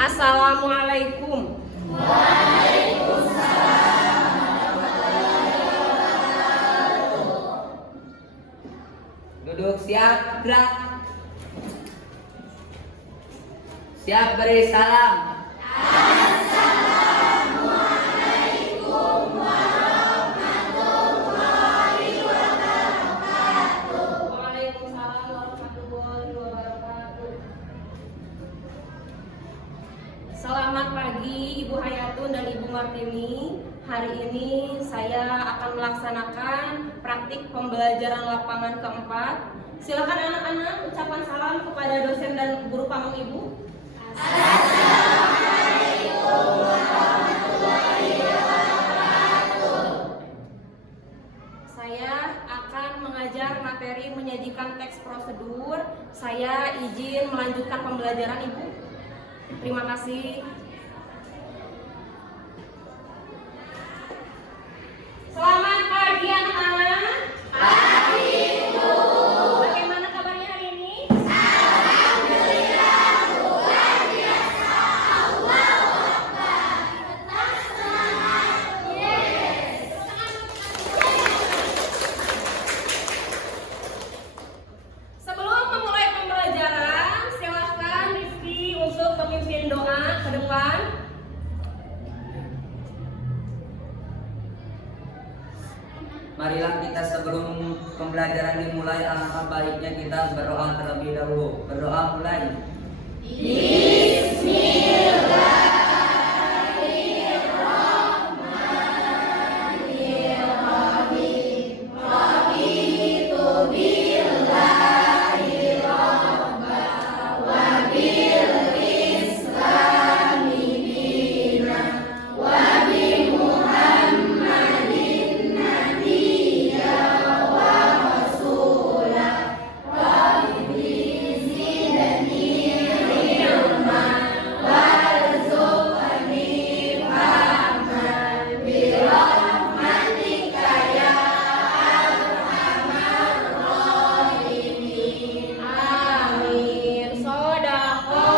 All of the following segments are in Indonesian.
Assalamualaikum. Duduk siap, gerak. Siap beri salam. Waalaikumsalam warahmatullahi wabarakatuh. Selamat pagi Ibu Hayatun dan Ibu Martini. Hari ini saya akan melaksanakan praktik pembelajaran lapangan keempat. Silakan anak-anak ucapan salam kepada dosen dan guru pamong Ibu. Saya akan mengajar materi menyajikan teks prosedur. Saya izin melanjutkan pembelajaran Ibu. Terima kasih. Selamat pagi anak-anak. Pagi Bu. Bagaimana kabarnya hari ini? Alhamdulillah luar biasa. Allahu Akbar. Tetap semangat. Yes. Sebelum memulai pembelajaran, silahkan Rizky untuk memimpin doa ke depan. Marilah kita sebelum pembelajaran dimulai, alangkah baiknya kita berdoa terlebih dahulu. Berdoa mulai. Amin.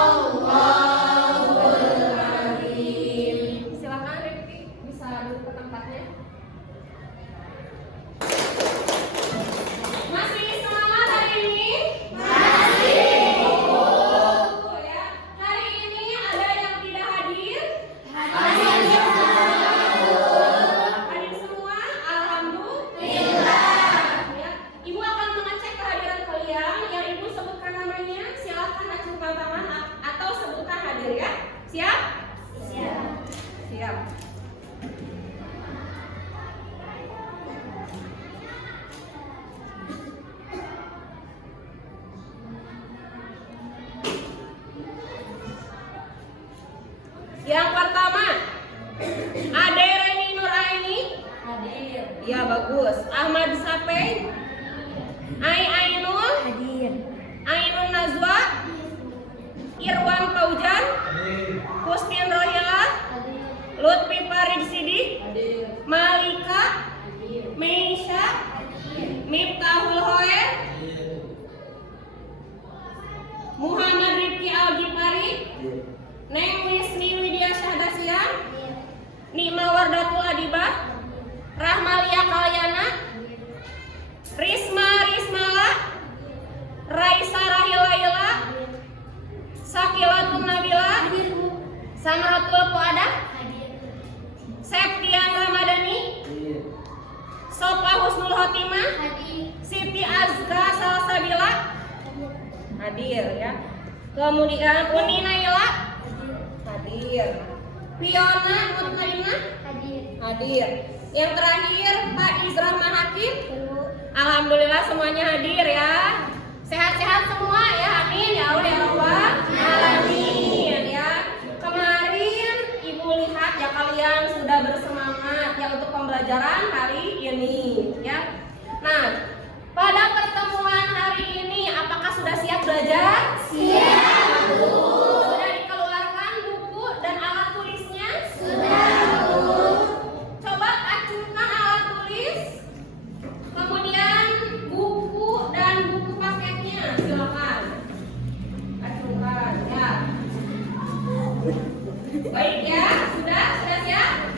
Shadaqallahul azim. Silakan Rifki bisa duduk ke tempatnya. Masih semangat hari ini? Masih. Ya. Hari ini ada yang tidak hadir? Hadir semua. Alhamdulillah. Ya. Ibu akan mengecek kehadiran kalian. Yang Ibu sebutkan namanya, silakan acungkan tangan atau sebutkan hadir ya. Siap? Siap. Yang pertama, Ade Reni Nuraini. Hadir. Ya bagus. Ahmad Sape. Ainul. Hadir. Ainun Nazwa. Irwan Paujan. Hustin Rohila. Lutfi Farid Sidik. Malika. Meisha. Miftahul Hoer. Muhammad Rifki Al-Gifari. Neng Wisni Widya Syahdasia. Nikma Wardatul Adibat. Rahmalia Kalyana. Risma Rismala. Raisa Rahilaila. Sakilatun Nabila. Samratul Fuada. Septian Ramadhani. Sofa Husnul Khotimah. Siti Azka Salsabila. Hadir ya. Kemudian Uni Naila. Hadir. Fiona Mutmainah. Hadir. Yang terakhir Pak Izrahman Hakim. Alhamdulillah semuanya hadir ya. Sehat-sehat semua ya. Amin ya Allah ya Rabbal alamin ya. Kemarin Ibu lihat ya kalian sudah bersemangat ya untuk pembelajaran hari ini ya. Nah, pada pertemuan hari ini apakah sudah siap belajar? Siap, Bu. Sudah dikeluarkan buku dan alat tulisnya? Sudah, Bu. Coba acungkan alat tulis. Kemudian buku dan buku paketnya, silakan. Baik ya, sudah siap?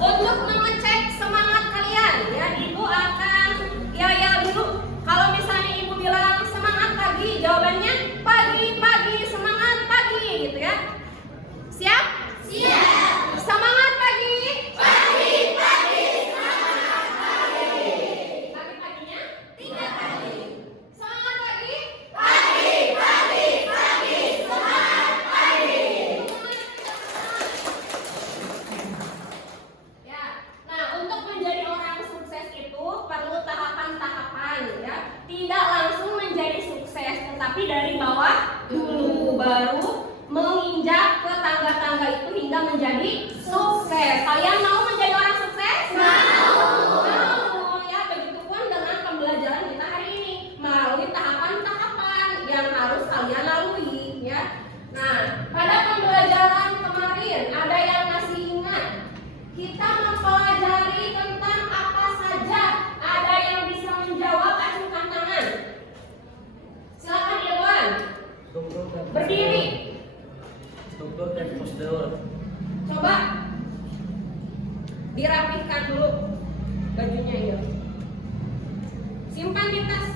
Untuk mengecek semangat kalian, ya Ibu akan yel dulu. Kalau misalnya Ibu bilang semangat pagi, jawabannya pagi semangat pagi gitu ya. Siap? Siap. Semangat pagi. Pagi semangat pagi. Pagi-paginya 3 kali. Semangat pagi. Pagi semangat pagi. Ya. Nah, untuk menjadi orang sukses itu perlu tahapan-tahapan ya. Tidak langsung menjadi sukses, tetapi dari bawah dulu baru menginjak ke tangga-tangga itu hingga menjadi sukses. Kalian mau menjadi orang sukses? Mau ya, begitupun dengan pembelajaran kita hari ini melalui tahapan-tahapan yang harus kalian lalui ya. Nah, pada pembelajaran kemarin ada yang masih ingat? Kita mempelajari tentang apa saja. Ada yang bisa menjawab, acungkan tangan. Silakan Irwan. Berdiri. Struktur dan prosedur. Coba dirapikan dulu bajunya ya. Simpan di tas.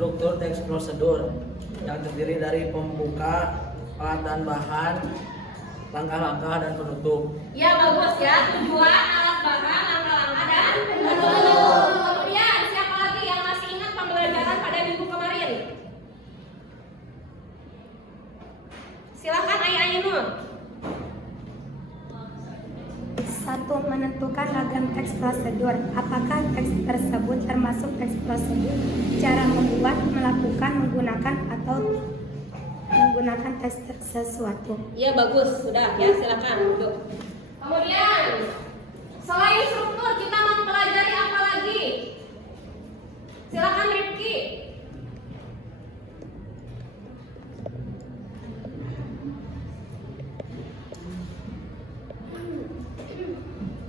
Struktur teks prosedur yang terdiri dari pembuka, pelatihan bahan, langkah-langkah dan penutup. Ya bagus ya, tujuan, alat bahan, langkah-langkah dan penutup. Kemudian siapa lagi yang masih ingat pembelajaran pada minggu kemarin? Silakan Ayah Ainur. 1. Menentukan ragam teks prosedur. Apakah teks tersebut termasuk teks prosedur? Cara membuat, melakukan, menggunakan atau menggunakan teks sesuatu. Ya bagus, sudah ya, silakan duduk. Kemudian selain struktur kita mempelajari apa lagi? Silakan Rifki.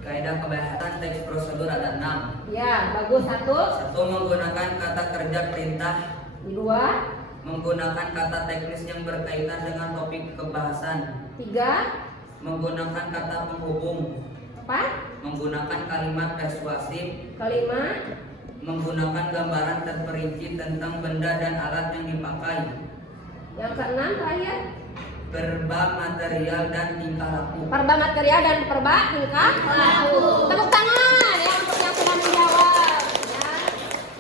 Kaidah kebahasan teks prosedur ada 6. Ya, bagus. 1. 1. Menggunakan kata kerja perintah. 2. Menggunakan kata teknis yang berkaitan dengan topik kebahasan. 3. Menggunakan kata penghubung. 4. Menggunakan kalimat persuasif. 5. Menggunakan gambaran terperinci tentang benda dan alat yang dipakai. Yang ke-6 terakhir. Verba, material, dan tingkah laku. Perba material dan perba tingkah laku. Tepuk tangan ya untuk yang sudah menjawab. Ya.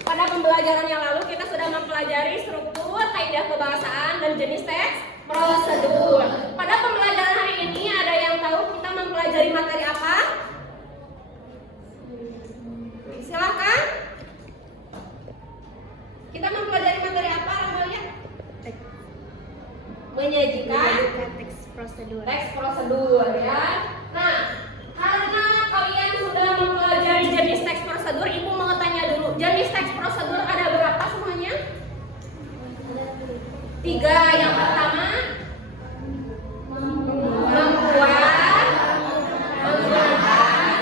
Pada pembelajaran yang lalu kita sudah mempelajari struktur, kaidah kebahasaan, dan jenis teks prosedur. Pada pembelajaran hari ini ada yang tahu kita mempelajari materi apa? Silakan. Kita mempelajari materi apa namanya? Menyajikan teks prosedur. teks prosedur ya. Nah, karena kalian sudah mempelajari jenis teks prosedur, Ibu mau tanya dulu, jenis teks prosedur ada berapa semuanya? 3. Yang pertama membuat, menggunakan,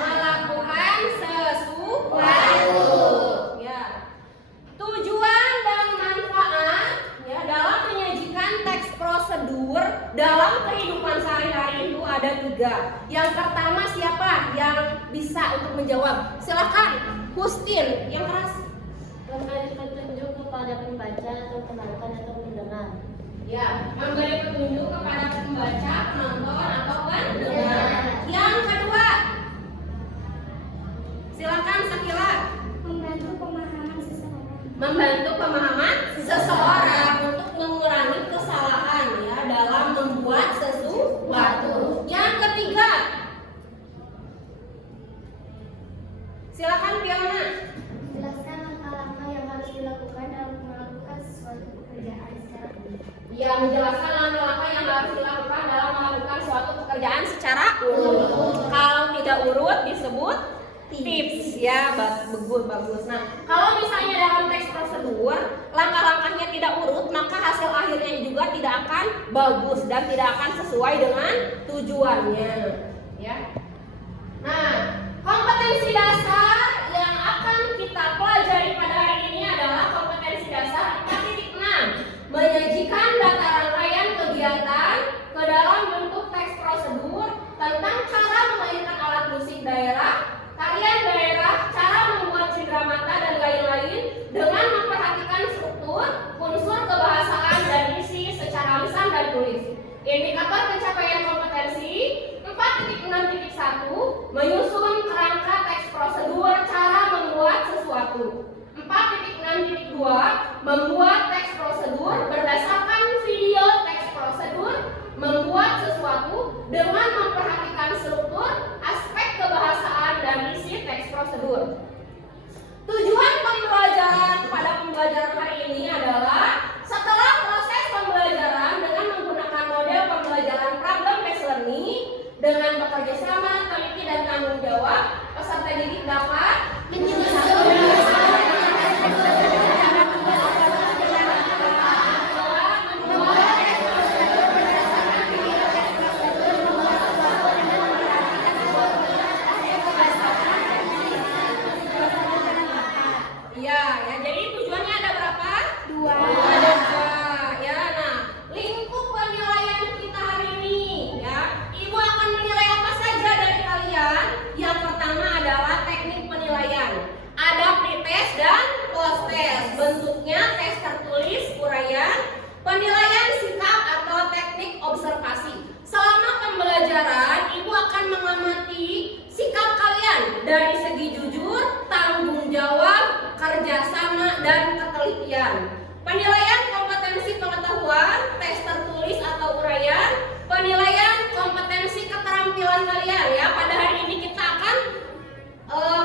melakukan sesuatu. Ya. Tujuan dan manfaat ya dalam menyajikan teks prosedur dalam kehidupan sehari-hari itu ada 3. Yang pertama siapa yang bisa untuk menjawab? Silakan, Hustin yang keras. Memberi petunjuk kepada pembaca atau penonton atau pendengar. Ya, memberi petunjuk kepada pembaca, penonton atau pendengar. Yang kedua, silakan Sakila. Membantu pemahaman seseorang. Membantu pemahaman seseorang untuk mengurangi kesalahan ya dalam membuat sesuatu. Yang ketiga, silakan Fiona. Jelaskan langkah-langkah yang harus dilakukan dalam melakukan suatu pekerjaan secara umum. Ya, menjelaskan langkah-langkah yang harus dilakukan dalam melakukan suatu pekerjaan secara urut. Kalau tidak urut disebut tips ya, bagus. Nah, kalau misalnya dalam teks prosedur langkah-langkahnya tidak urut, maka hasil akhirnya juga tidak akan bagus dan tidak akan sesuai dengan tujuannya. Ya. Nah, kompetensi dasar daerah, cara membuat cindramata dan lain-lain dengan memperhatikan struktur, unsur kebahasaan dan isi secara lisan dan tulis. Indikator pencapaian kompetensi 4.6.1 menyusun kerangka teks prosedur cara membuat sesuatu. 4.6.2 membuat teks prosedur berdasarkan video teks prosedur membuat sesuatu dengan memperhatikan struktur, aspek kebahasaan dan isi teks prosedur. Tujuan pembelajaran pada pembelajaran hari ini adalah setelah proses pembelajaran dengan menggunakan model pembelajaran problem-based learning dengan bekerja sama, teliti dan tanggung jawab, peserta didik dapat jadi tujuannya ada berapa? Dua. Ada dua, ya. Nah, lingkup penilaian kita hari ini, ya. Ibu akan menilai apa saja dari kalian? Yang pertama adalah teknik penilaian. Ada pretest dan post-test. Bentuknya teks tertulis, uraian, penilaian sikap atau teknik observasi. Selama pembelajaran, ibu akan mengamati sikap kalian dari segi jujur, tanggung jawab, kerjasama dan ketelitian. Penilaian kompetensi pengetahuan, teks tertulis atau uraian, penilaian kompetensi keterampilan kalian, ya. Pada hari ini kita akan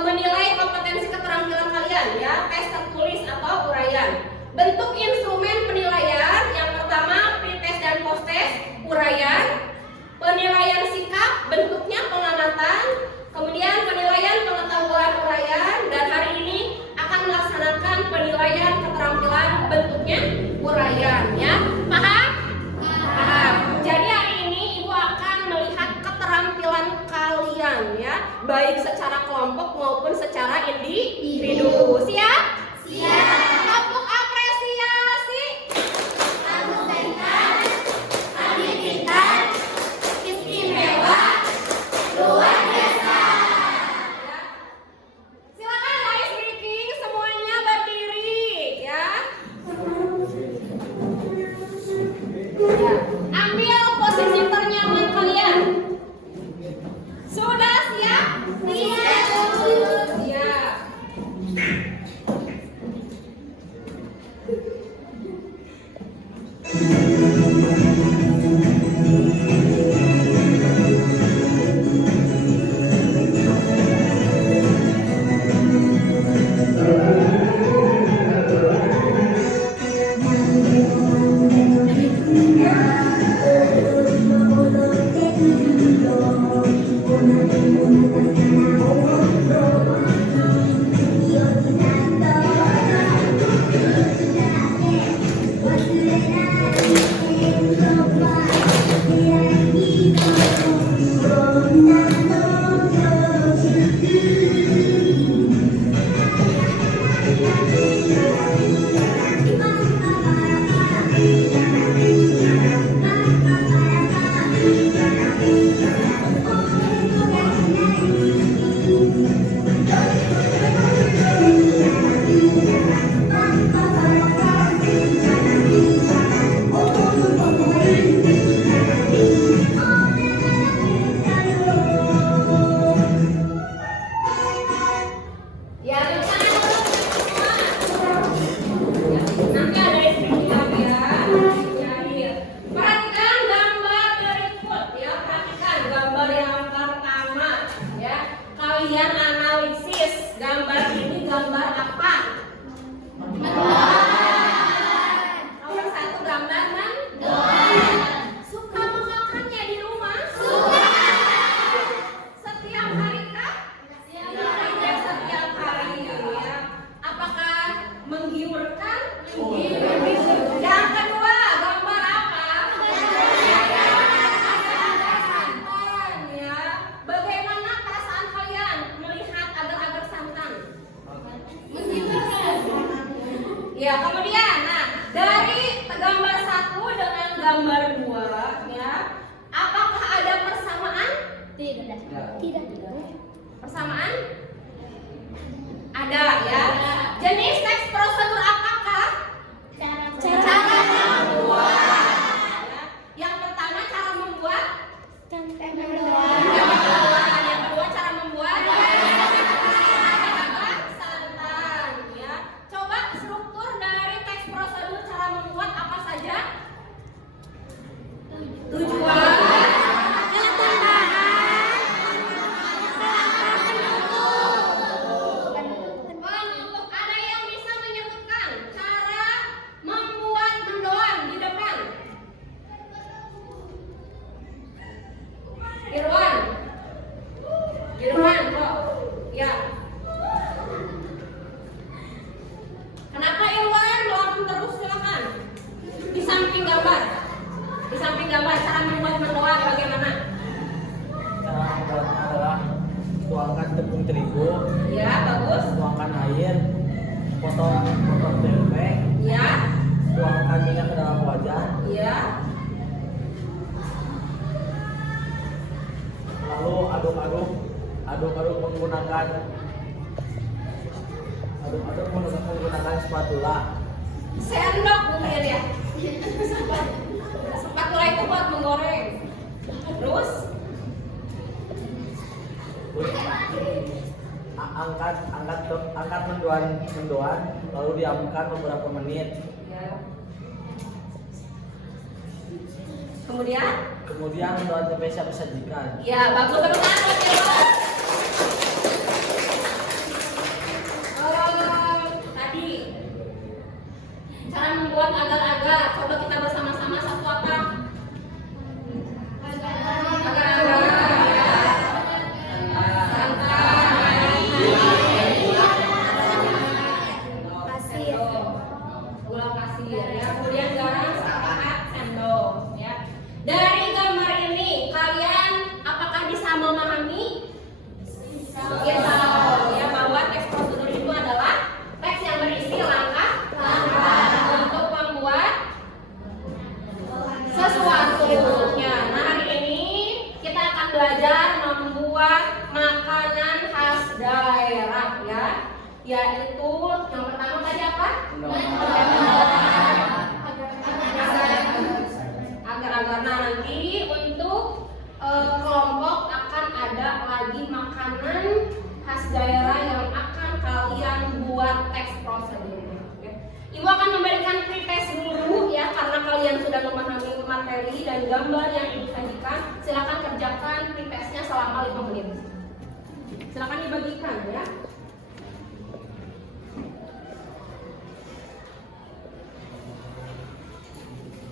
menilai kompetensi keterampilan kalian, ya, teks tertulis atau uraian. Bentuk instrumen penilaian yang pertama pretest dan post-test, uraian, penilaian sikap, bentuknya pengamatan, kemudian penilaian pengetahuan uraian, dan hari ini akan melaksanakan penilaian keterampilan, bentuknya uraian, ya. Paham? Paham. Jadi hari ini ibu akan melihat keterampilan kalian, ya, baik secara kelompok maupun secara individu. Siap? Siap. Tepuk apresiasi. Istimewa, luar biasa. Silakan guys, breaking, semuanya berdiri, ya. Ya. Ambil posisi ternyaman kalian. Sudah siap? Siap. Siap. Ya, nanti ada istilah, ya. Perhatikan gambar berikut, ya. Perhatikan gambar yang pertama, ya. Kalian analisis gambar ini gambar apa? Nomor satu gambar mendoan. Suka memakannya di rumah? Suka. Setiap hari kah? Tidak setiap hari, ya. Apakah menggiurkan? Menggiurkan. Yang kedua, gambar apa? Santan, ya. Bagaimana perasaan kalian melihat agar-agar santan? Menggigurkan. Ya, kemudian, nah, dari gambar 1 dengan gambar 2, ya, apakah ada persamaan? Tidak. Tidak. Persamaan ya. Jenis teks prosedur apakah? Cara membuat. Ya. Yang pertama cara membuat. Yang kedua cara membuat. Santan. Ya. Coba struktur dari teks prosedur cara membuat apa saja? Tujuan. Penutup. Ada yang bisa menyebutkan cara membuat mendoan di depan? Irwan, kok? Ya. Kenapa Irwan? Langsung terus silakan. Di samping gambar. Di samping gambar cara membuat mendoan bagaimana? Cara membuatnya adalah tuangkan tepung terigu, Ya, bagus. tuangkan air, potong tempe, Ya. tuangkan minyak ke dalam wajan, Ya. lalu aduk-aduk menggunakan spatula. Sendok mungkin ya. Spatula itu buat menggoreng. Terus angkat mendoan lalu diamkan beberapa menit. ya. Kemudian Mendoan tempe siap disajikan. ya, bagus terus buat Irwan. Tadi cara membuat agar-agar, coba kita bersama-sama satu apa? Agar-agar. Ya. Pasir. Gula pasir ya. Kemudian garam seperempat sendok ya. Dari gambar ini kalian apakah bisa memahami? Bisa. Ya, bahwa teks prosedur itu adalah teks yang berisi langkah-langkah untuk membuat sesuatu. Ya, nah hari ini kita akan belajar membuat makanan khas daerah ya. Yaitu yang pertama tadi apa? Agar-agar. Nah, nanti untuk kelompok akan ada lagi makanan khas daerah yang akan kalian buat teks prosedurnya. Oke. Ibu akan memberikan pretest dulu ya, karena kalian sudah memahami materi dan gambar yang ibu sajikan. Silakan kerjakan pretestnya selama 5 menit. Silakan dibagikan ya.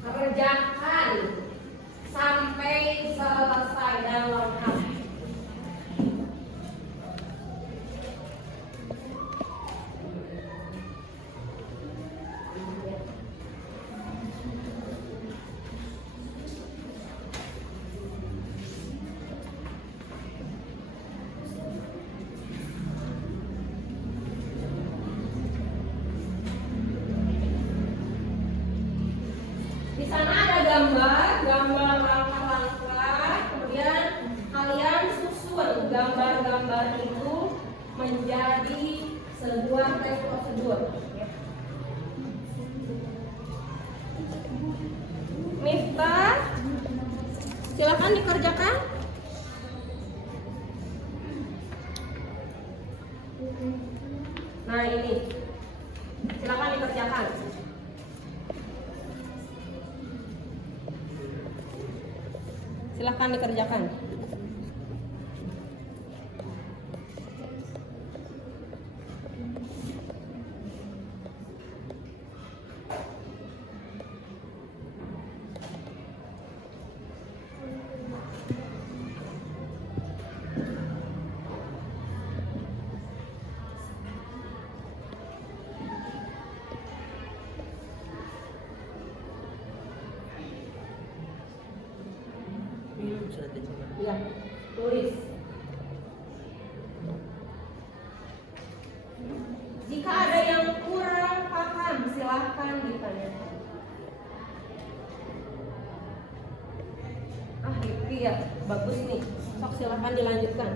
Kerjakan sampai selesai dan lengkap. Di sana ada gambar langkah-langkah, kemudian kalian susun gambar-gambar itu menjadi sebuah teks prosedur. Miftah, silakan dikerjakan. Nah ini, silakan dikerjakan. Silahkan dikerjakan. Ya, tulis. Jika ada yang kurang paham, silahkan ditanyakan. Itu ya, bagus nih. Sok silahkan dilanjutkan.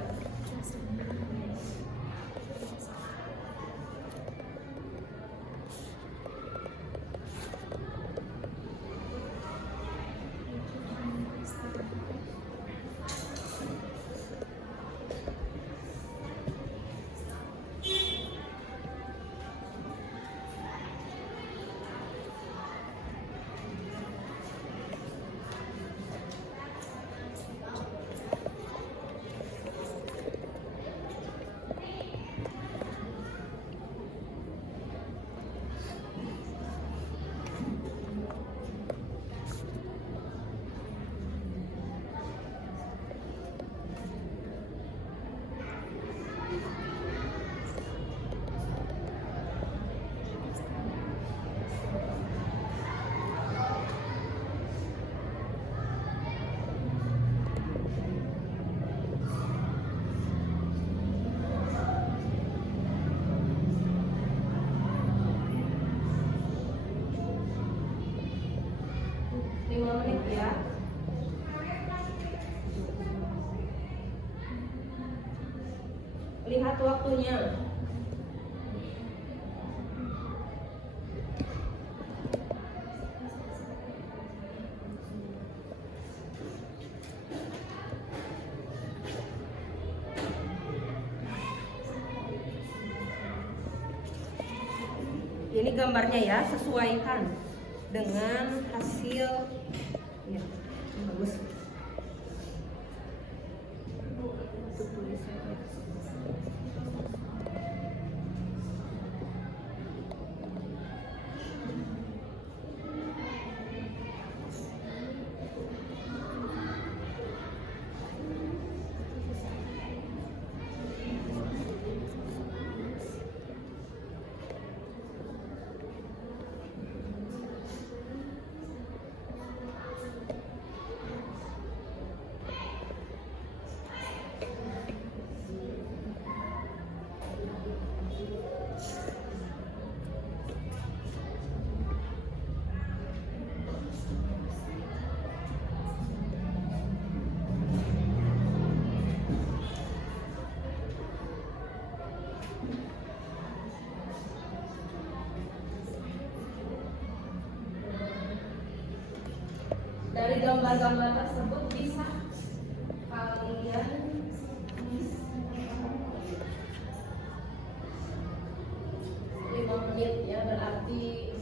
Lihat waktunya. Ini gambarnya ya, sesuaikan dengan hasil ya, bagus. Dari gambar-gambar tersebut bisa kalian lima menit ya, berarti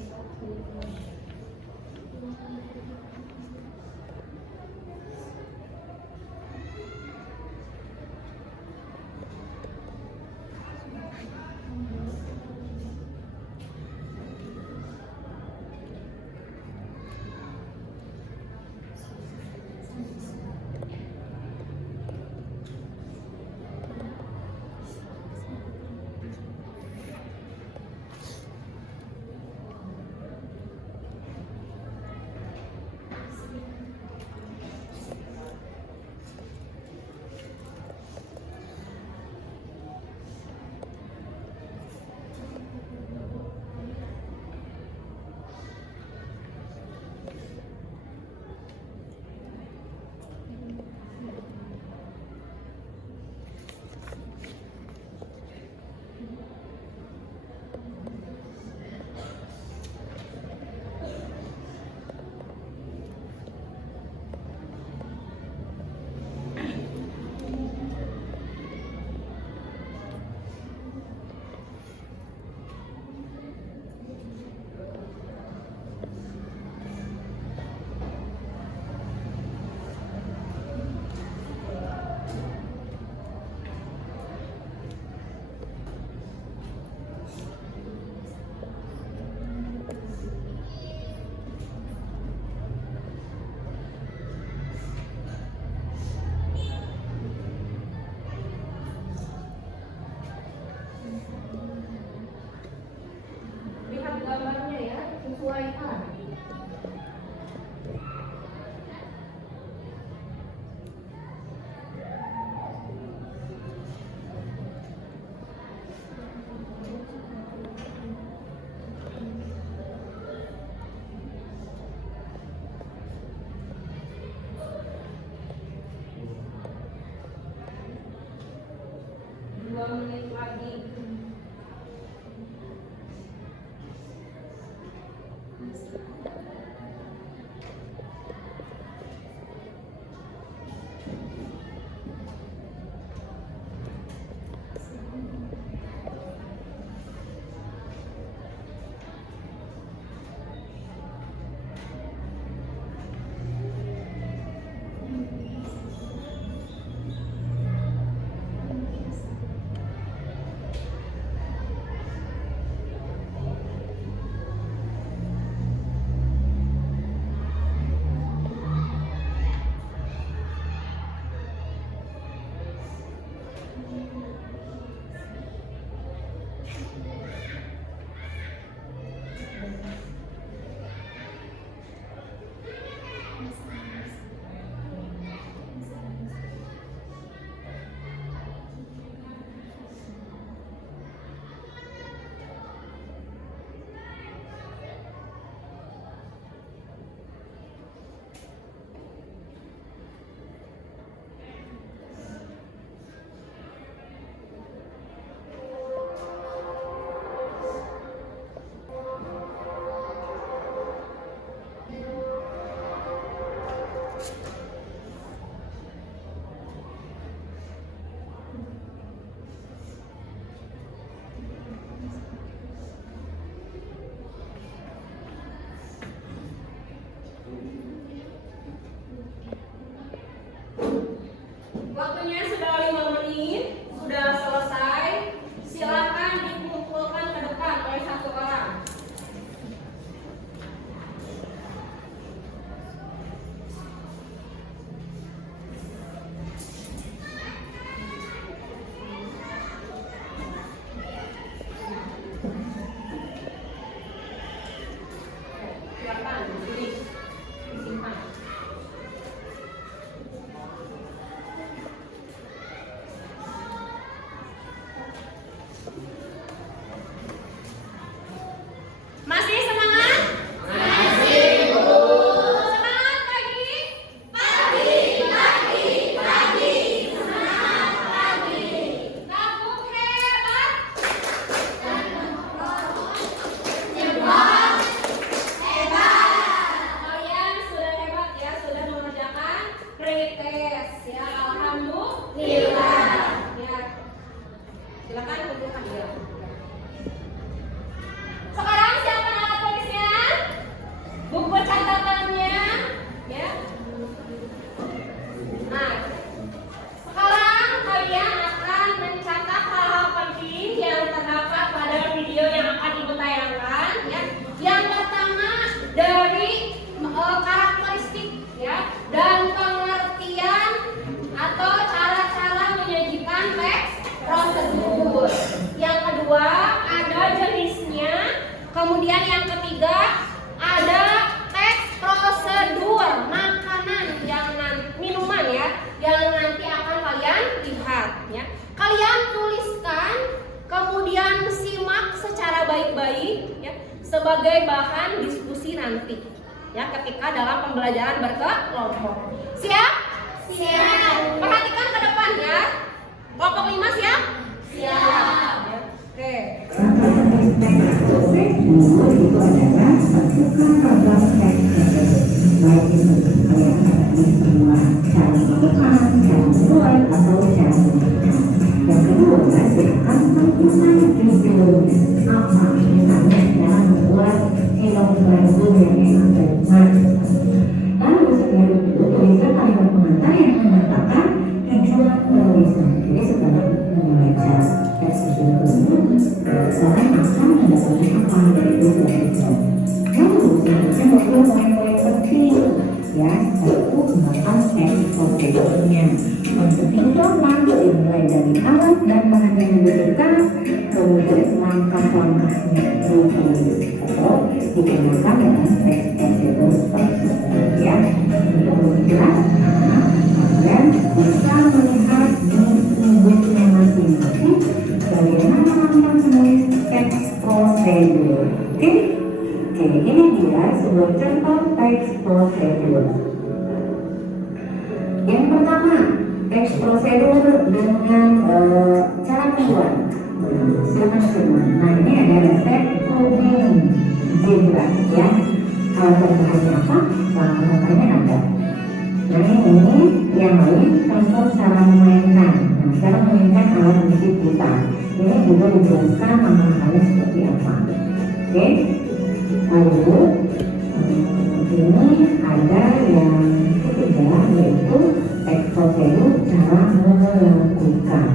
lihat gambarnya ya, sesuaikan. Dua menit lagi. Silakan untuk hadir. Sekarang siapa alat tulisnya? Buku catatannya, ya. Nah, sekarang kalian akan mencatat hal-hal penting yang terdapat pada video yang akan ibu tayangkan, ya. Yang pertama dari karakteristik, ya, dan pengertian atau cara-cara menyajikan teks prosedur. Yang kedua ada jenisnya. Kemudian yang ketiga ada teks prosedur makanan minuman, ya, yang nanti akan kalian lihat, ya. Kalian tuliskan, kemudian simak secara baik-baik, ya, sebagai bahan diskusi nanti, ya, ketika dalam pembelajaran berkelompok. Siap? Siap. Perhatikan ke depan, ya. Kelompok 5 siap? Siap. Ya. Oke. Itu adalah satukan program teks baik itu kalian hadapi semua cara melakukan, cara membuat atau cara menyajikan. Yang kedua, silakan tentukan videonya apa misalnya cara membuat film lagu yang enak dan menarik. Lalu setelah itu tuliskan kalimat pengantar yang mengatakan tujuan penulisan. Jadi setelah membaca teks tersebut, seorang akan mendapatkan apa dari itu tulisan. Lalu selanjutnya beberapa poin-poin penting, ya. Satu, menggunakan teks prosedurnya. Poin penting itu apa? Dimulai dari alat dan bahan yang dibutuhkan, kemudian langkah-langkahnya atau digunakan dengan teks prosedur tersebut, ya. Untuk lebih jelas, kalian bisa melihat di bukunya masing-masing bagaimana kalian menulis teks prosedur. Oke, ini dia sebuah contoh teks prosedur. Yang pertama, teks prosedur dengan cara membuat. Silakan semua. Nah, ini ada resep puding zebra, ya. Kalau bahannya apa? Bahannya ada. Nah, ini yang lain contoh cara memainkan. Nah, cara memainkan alat musik gitar. Ini juga dijelaskan langkah-langkahnya seperti apa. Oke. Lalu ini ada yang ketiga, yaitu teks prosedur cara melakukan.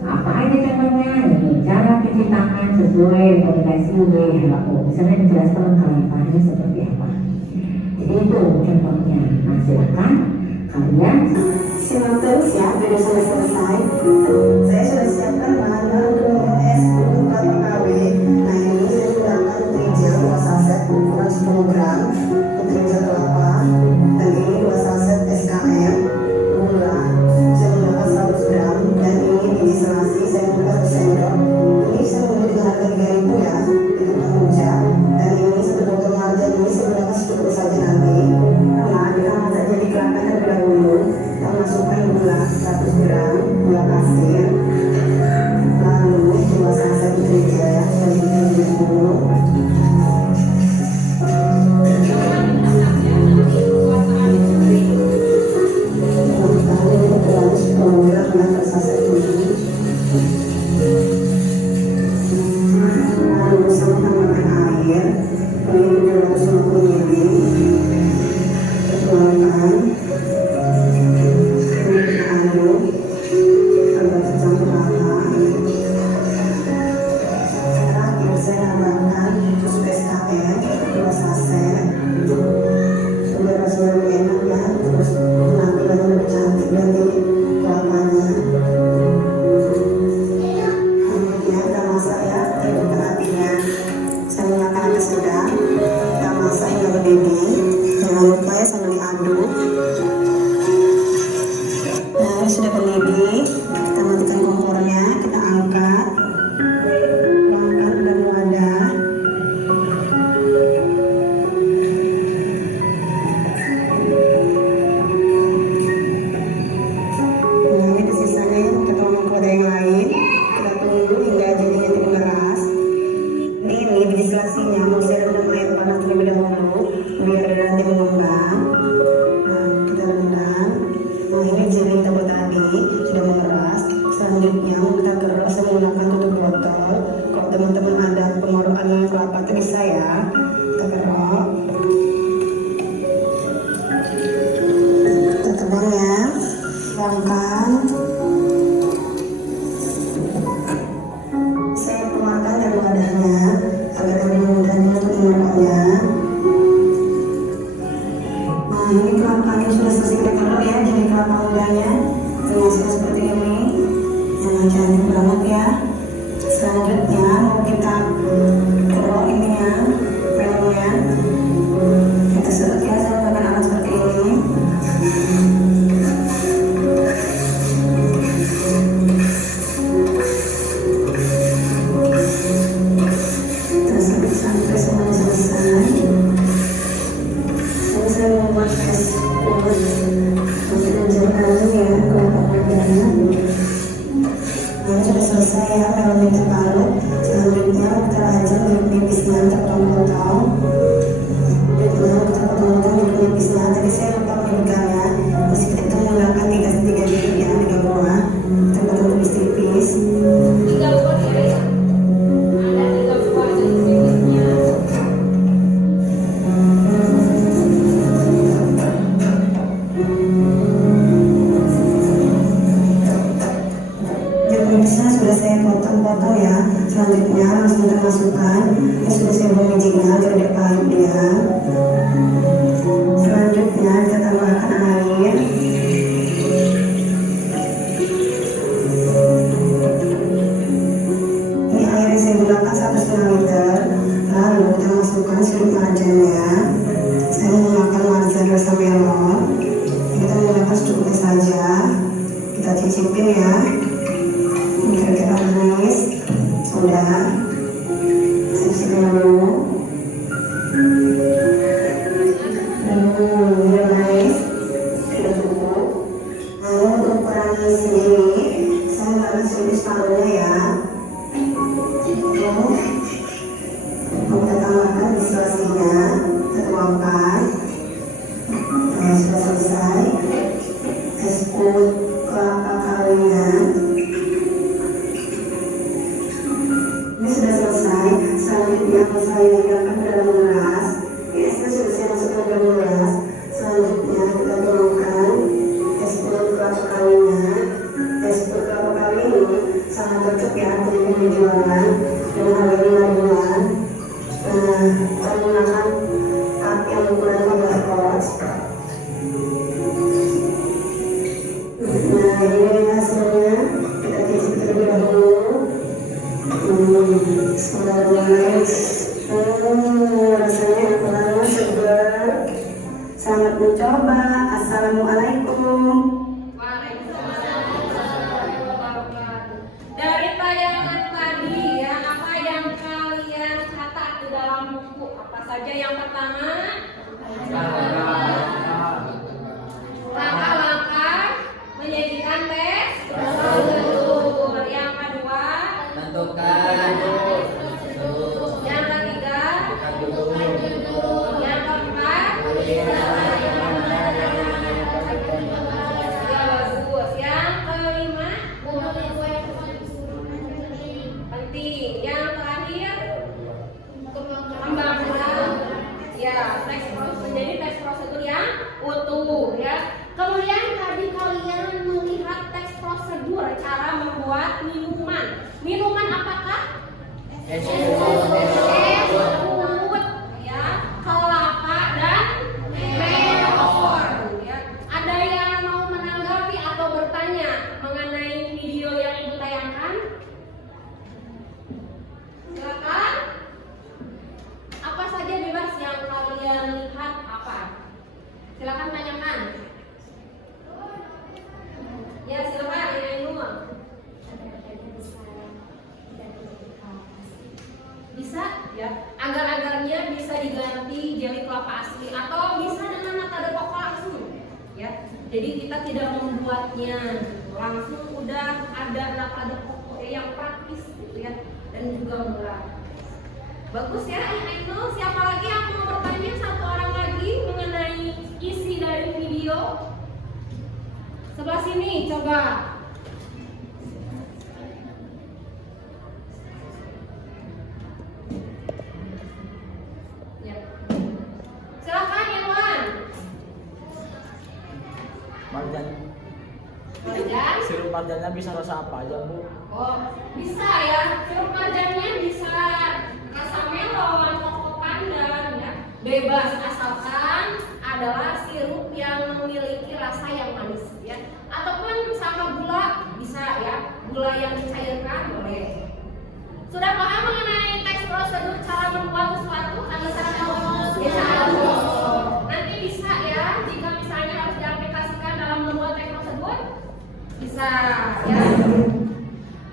Apa aja contohnya? Ini cara cuci tangan sesuai rekomendasi WHO. Misalnya dijelaskan langkah-langkahnya seperti apa. Jadi itu contohnya. Nah, silakan kalian simak terus ya, video sudah selesai. Saya sudah siapkan bahan-bahan untuk es untuk KW. Nah, ini saya gunakan Nutrijel 2 saset ukuran 10 gram, Nutrijel kelapa, dan ini 2 saset SKM, gula, saya menggunakan 100 gram, dan ini distilasi saya menggunakan 1 sendok. Ini saya membeli dengan harga 3.000 ya, itu kombucha, dan ini 1 botol marjan ini saya menggunakan secukupnya saja nanti. Nah, kita masak jadi kelapa terlebih dahulu. Kita masukkan gula 100 gram, gula pasir, lalu elemen terbaru. Selanjutnya Dr. Ajeng duduk pisna terpotong-potong. Duduk pisna. Tadi saya lupa menunjukkannya. Meski itu menggunakan tiga bibit ya, 3 buah. Terpotong tipis-tipis. 3 buah ya. Ada 3 buah tipis-tipisnya. Bisa sudah saya potong-potong ya. Selanjutnya langsung kita masukkan. Ini sudah saya memijiknya agar dia pahit dia. Selanjutnya kita tambahkan air. Ini air yang saya gunakan 1,5 liter. Lalu kita masukkan sirup marjannya. Saya menggunakan marjan rasa melon. Kita menggunakan secukupnya saja. Kita cicipin ya. Kira-kira manis. Sudah. Sisihkan dulu. Udah manis. Sudah cukup. Lalu untuk ukuran sendiri, saya menggunakan sedikit separuhnya ya. Lalu kita tambahkan distilasinya. Kita tuangkan. Nah, sudah selesai. Es kulit kelapa kawinan. Ini sudah selesai. Selanjutnya saya letakkan ke dalam gelas. Esnya sudah saya masukkan ke dalam gelas. Selanjutnya kita tuangkan es kulit kelapa kawinya. Es kulit kelapa kawin ini sangat cocok ya untuk penjualan dengan harga 5 ribuan. Saya menggunakan cup yang ukuran 15 oz. Nah, ini hasilnya. Kita cicip terlebih dahulu. Sudah nice. Rasanya enak banget, segar. Selamat mencoba. Assalamualaikum. Dari tayangan tadi ya, apa yang kalian catat di dalam buku? Apa saja yang pertama? Langkah-langkah menyajikan tes prosedur. Yang kedua, Tentukan. yang ketiga, yang keempat, ya bagus. Yang kelima, penting. Yang terakhir, kembangkan. Ya, menjadi teks prosedur yang utuh ya. Kemudian tadi kalian melihat teks prosedur cara membuat minuman. Minuman apakah? Es kulit ya, kelapa dan melon ya. Ada yang mau menanggapi atau bertanya mengenai video yang Ibu tayangkan? Silakan. Apa saja bebas yang kalian lihat apa? Silakan tanyakan. Ya silakan, yang dulu. Bisa ya, agar-agarnya bisa diganti jeli kelapa asli atau bisa dengan nata de coco langsung ya. Jadi kita tidak membuatnya langsung, udah ada nata de coco yang praktis gitu ya, dan juga murah. Bagus ya, Aino. Siapa lagi yang mau bertanya? Satu orang lagi mengenai isi dari video. Sebelah sini coba. Ya. Silakan Irwan. Marjan. Marjan. Sirup marjannya bisa rasa apa aja, Bu? Oh, bisa ya. Sirup marjannya bisa rasa melon, koko pandan ya. Bebas asalkan adalah sirup yang memiliki rasa yang manis ya. Ataupun sama gula bisa ya. Gula yang dicairkan boleh. Sudah paham mengenai teks prosedur cara membuat sesuatu? Nanti bisa ya, jika misalnya harus diaplikasikan dalam membuat teks prosedur, bisa ya.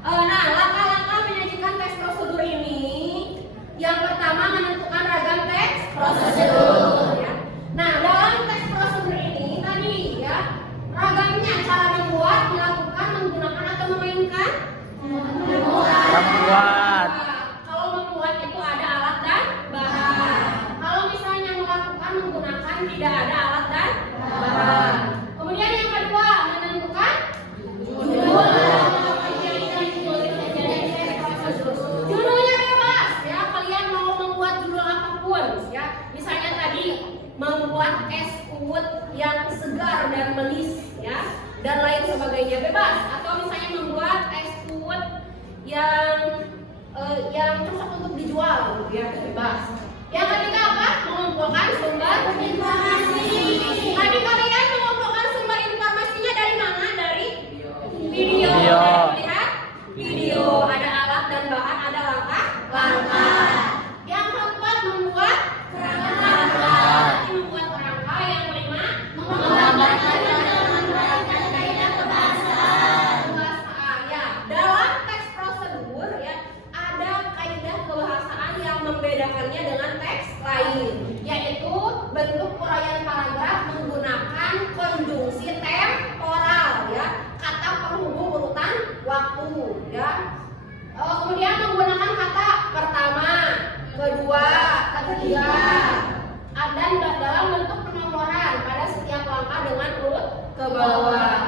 Nah, langkah-langkah menyajikan teks prosedur ini, yang pertama menentukan ragam teks prosedur ya. Nah, dalam teks prosedur ini tadi ya, ragamnya cara membuat, melakukan, menggunakan atau memainkan. membuat es uwut yang segar dan manis ya, dan lain sebagainya, bebas. Atau misalnya membuat es uwut yang cocok untuk dijual gitu ya, bebas. Yang ketiga apa? Mengumpulkan sumber informasi. Tadi kalian mengumpulkan sumber informasinya dari mana? Dari video. Lihat video, ada alat dan bahan, ada langkah. Yang keempat membuat kerangka. Membuat kerangka. Yang kelima menggambarkan dan menerapkan kaidah kebahasaan. Ya, dalam teks prosedur ya ada kaidah kebahasaan yang membedakannya dengan teks lain, yaitu bentuk uraian paragraf menggunakan konjungsi temporal ya, kata penghubung urutan waktu ya. Kemudian menggunakan kata pertama, kedua, ketiga, dan dalam bentuk penomoran pada setiap langkah dengan urut ke bawah.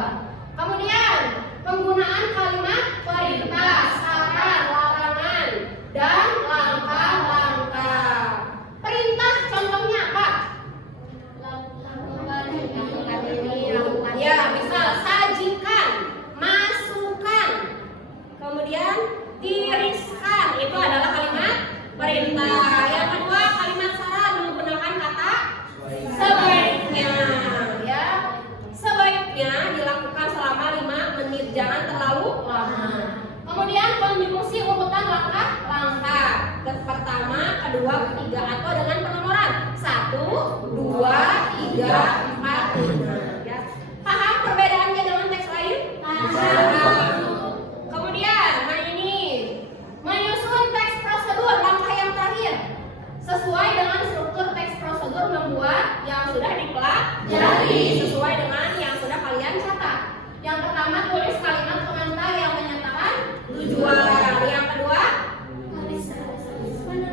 Kemudian penggunaan kalimat perintah, saran, larangan, dan langkah-langkah. Perintah contohnya apa? Ya, misal sajikan, masukkan, kemudian tiriskan, itu adalah kalimat perintah. Yang kedua kalimat saran menggunakan kata sebaiknya ya. Sebaiknya dilakukan selama 5 menit, jangan terlalu lama. Kemudian konjungsi urutan langkah-langkah. Pertama, kedua, ketiga, atau dengan penomoran 1, 2, 3, 4, 5 ya. Paham perbedaannya dengan teks lain? Paham. Kemudian, nah ini menyusun teks prosedur, langkah yang terakhir. Sesuai dengan struktur teks prosedur membuat yang sudah dipelajari sesuai dengan yang sudah kalian catat. Yang pertama, tulis kalimat pengantar yang menyatakan tujuan. Yang kedua,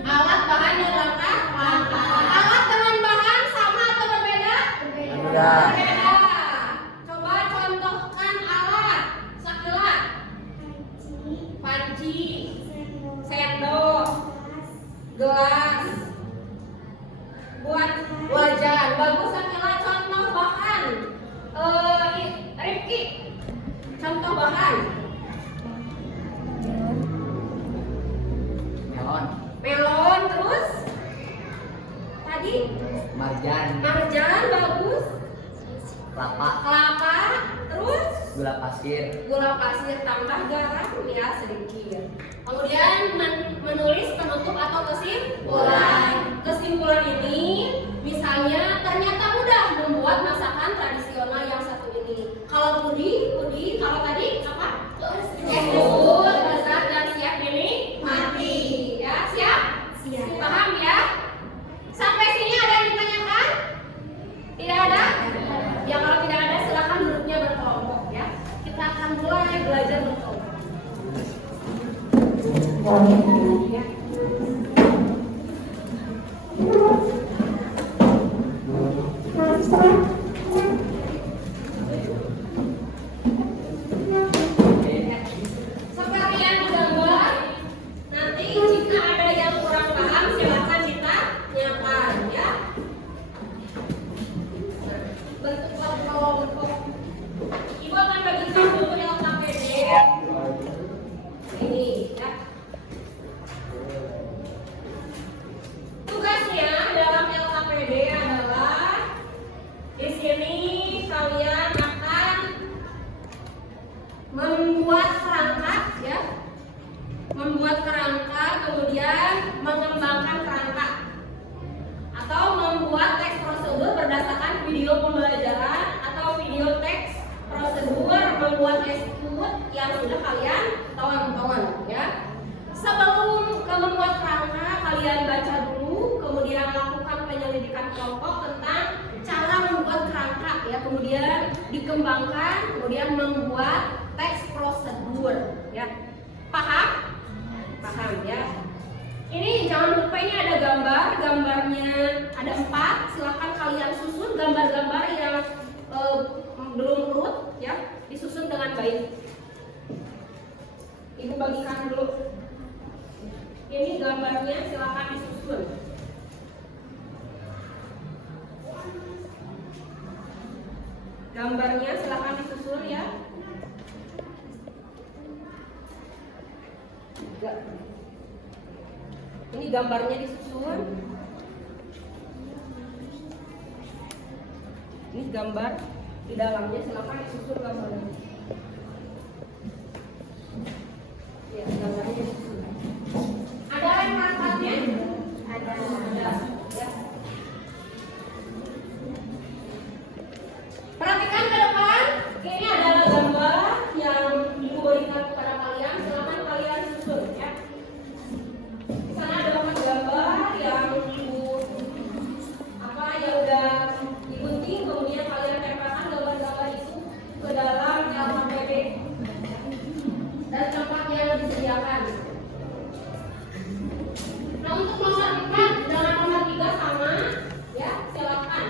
alat bahan dan langkah-langkah. Alat dengan bahan sama atau berbeda? Berbeda. Coba contohkan alat. Sakila. Panci, sendok, gelas, buat wajan. Bagus Sakila, contoh bahan. Rifki, contoh bahan. Melon, terus tadi Marjan, bagus. Kelapa, terus gula pasir, tambah garam ya sedikit. Kemudian menulis penutup atau kesimpulan ini misalnya ternyata mudah membuat masakan tradisional yang satu ini. Kalau pudi, kalau tadi apa? Tekstur, lezat dan siap dinikmati. Ya, siap? Paham ya? Sampai sini ada yang ditanyakan? Tidak ada? Ya kalau tidak ada silakan duduknya berkelompok ya. Kita akan mulai belajar berkelompok. Ya. Seperti yang digambar, nanti jika ada yang kurang paham silakan ditanyakan ya. Bentuk kelompok. Ibu akan bagikan dulu LKPD. Ini ya. Tugasnya dalam LKPD adalah di sini kalian akan membuat kerangka ya. Membuat kerangka, kemudian mengembangkan kerangka. Atau membuat teks prosedur berdasarkan video pembelajaran atau video teks prosedur membuat estimut yang sudah kalian tonton ya. Sebelum membuat kerangka, kalian baca dulu, kemudian lakukan penyelidikan kelompok tentang cara membuat kerangka ya, kemudian dikembangkan, kemudian membuat teks prosedur ya. Paham? Paham ya. Ini jangan lupa ini ada gambarnya ada 4. Silakan kalian susun gambar-gambar yang belum urut ya, disusun dengan baik. Ibu bagikan dulu. Ini gambarnya silakan disusun. gambarnya silahkan disusun ya. Ini gambarnya disusun. Ini gambar di dalamnya, silahkan disusun gambarnya. Ya, gambarnya disusun. Ada yang manfaatnya? Ada. Ya. Perhatikan ke depan. Ini adalah gambar yang Ibu berikan kepada kalian. Silakan kalian susun ya. Di sana ada 4 gambar yang Ibu yang udah digunting, kemudian kalian tempelkan gambar-gambar itu ke dalam LHPD dan tempat yang disediakan. Nah, untuk nomor 4 dan nomor 3 sama ya, silakan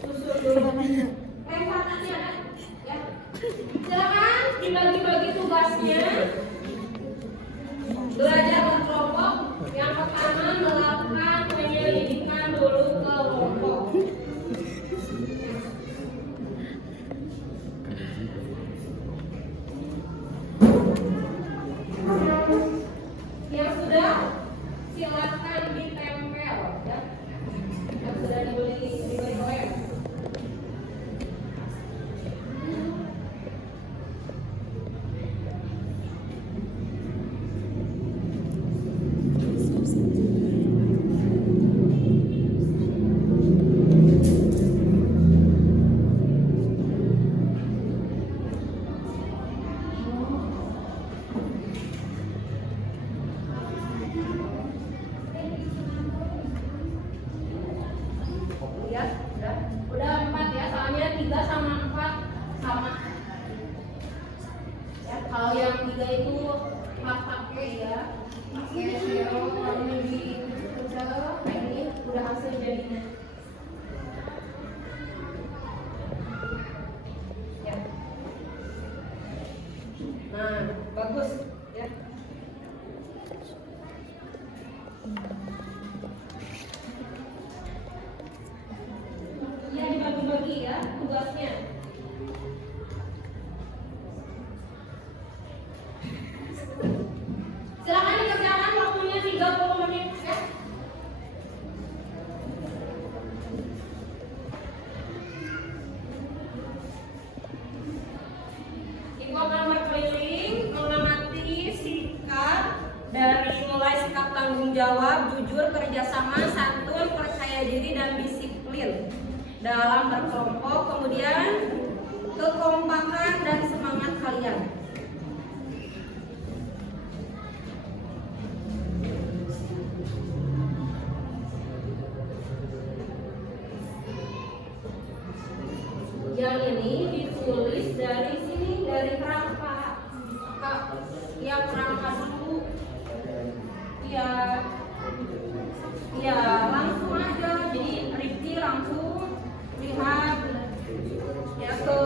susun dulu. Lempar nanti ada ya. Silakan dibagi-bagi tugasnya. Belajar berkelompok. Yang pertama melakukan penyelidikan dulu ke kelompok. Yang sudah silakan ditempel ya. Yang sudah diberi lem. Ya, udah 4 ya, soalnya 3 sama 4 sama ya. Kalau yang 3 itu pakai ya, pakai zero warna di kecil, nah ini udah hasil jadinya ya. Nah, bagus ya. Ya, dibagi-bagi ya tugasnya. Silakan dikerjakan, waktunya 30 menit ya. Ibu akan berkeliling mengamati sikap dari mulai sikap tanggung jawab, jujur, kerjasama, santun, percaya diri, dan disiplin dalam berkelompok, kemudian kekompakan dan semangat kalian. Yang ini ditulis dari sini, dari kerangka. Ya, kerangka dulu. Ya, langsung aja. Jadi Rifki langsung lihat ya ke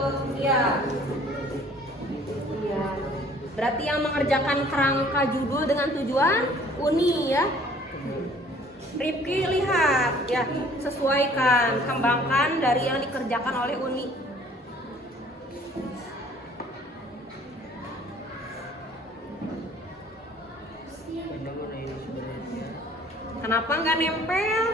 berarti yang mengerjakan kerangka judul dengan tujuan Uni ya. Rifki lihat ya, sesuaikan, kembangkan dari yang dikerjakan oleh Uni. Kenapa nggak nempel?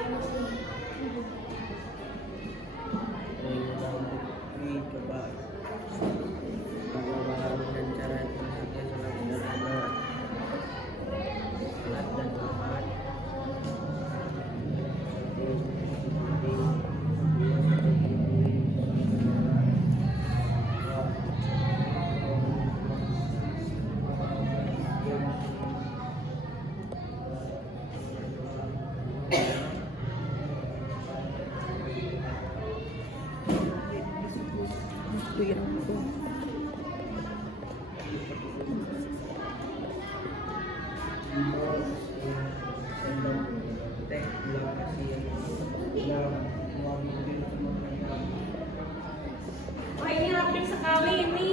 Wah, ini rapih sekali ini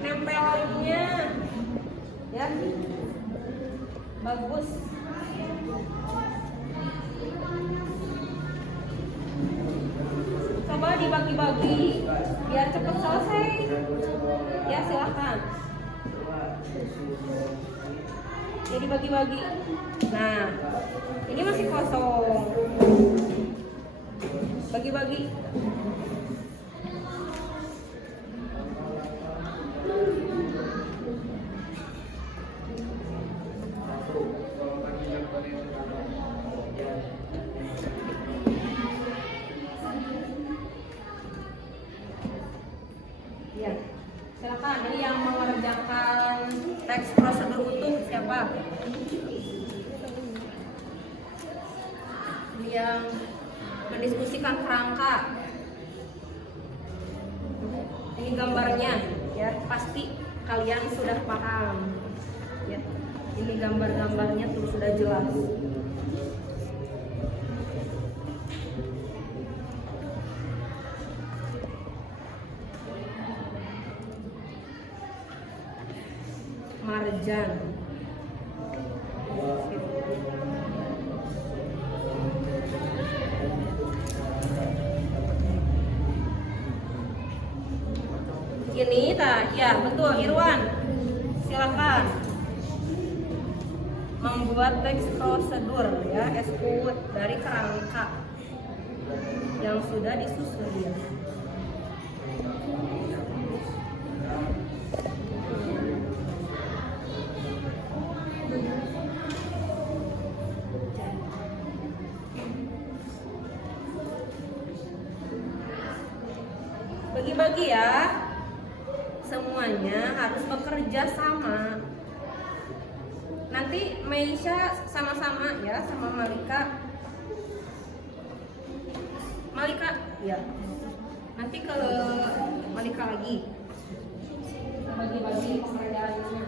nempelannya ya, bagus. coba dibagi-bagi biar cepat selesai. Ya silahkan. Jadi bagi-bagi. Nah, ini masih kosong. Bagi-bagi. Ya, silakan. Ini yang mengerjakan teks prosedur utuh siapa? Ini yang mendiskusikan kerangka. Ini gambarnya, ya pasti kalian sudah paham. Ya, ini gambar-gambarnya tuh sudah jelas. Marjan. Ini tak? Ya betul, Irwan. Silakan membuat teks prosedur ya SPUT dari kerangka yang sudah disusun ya. Bagi-bagi ya. Semuanya harus bekerja sama. Nanti Meisha sama-sama ya sama Malika. Malika ya. Nanti ke Malika lagi. Bagi-bagi pekerjaannya.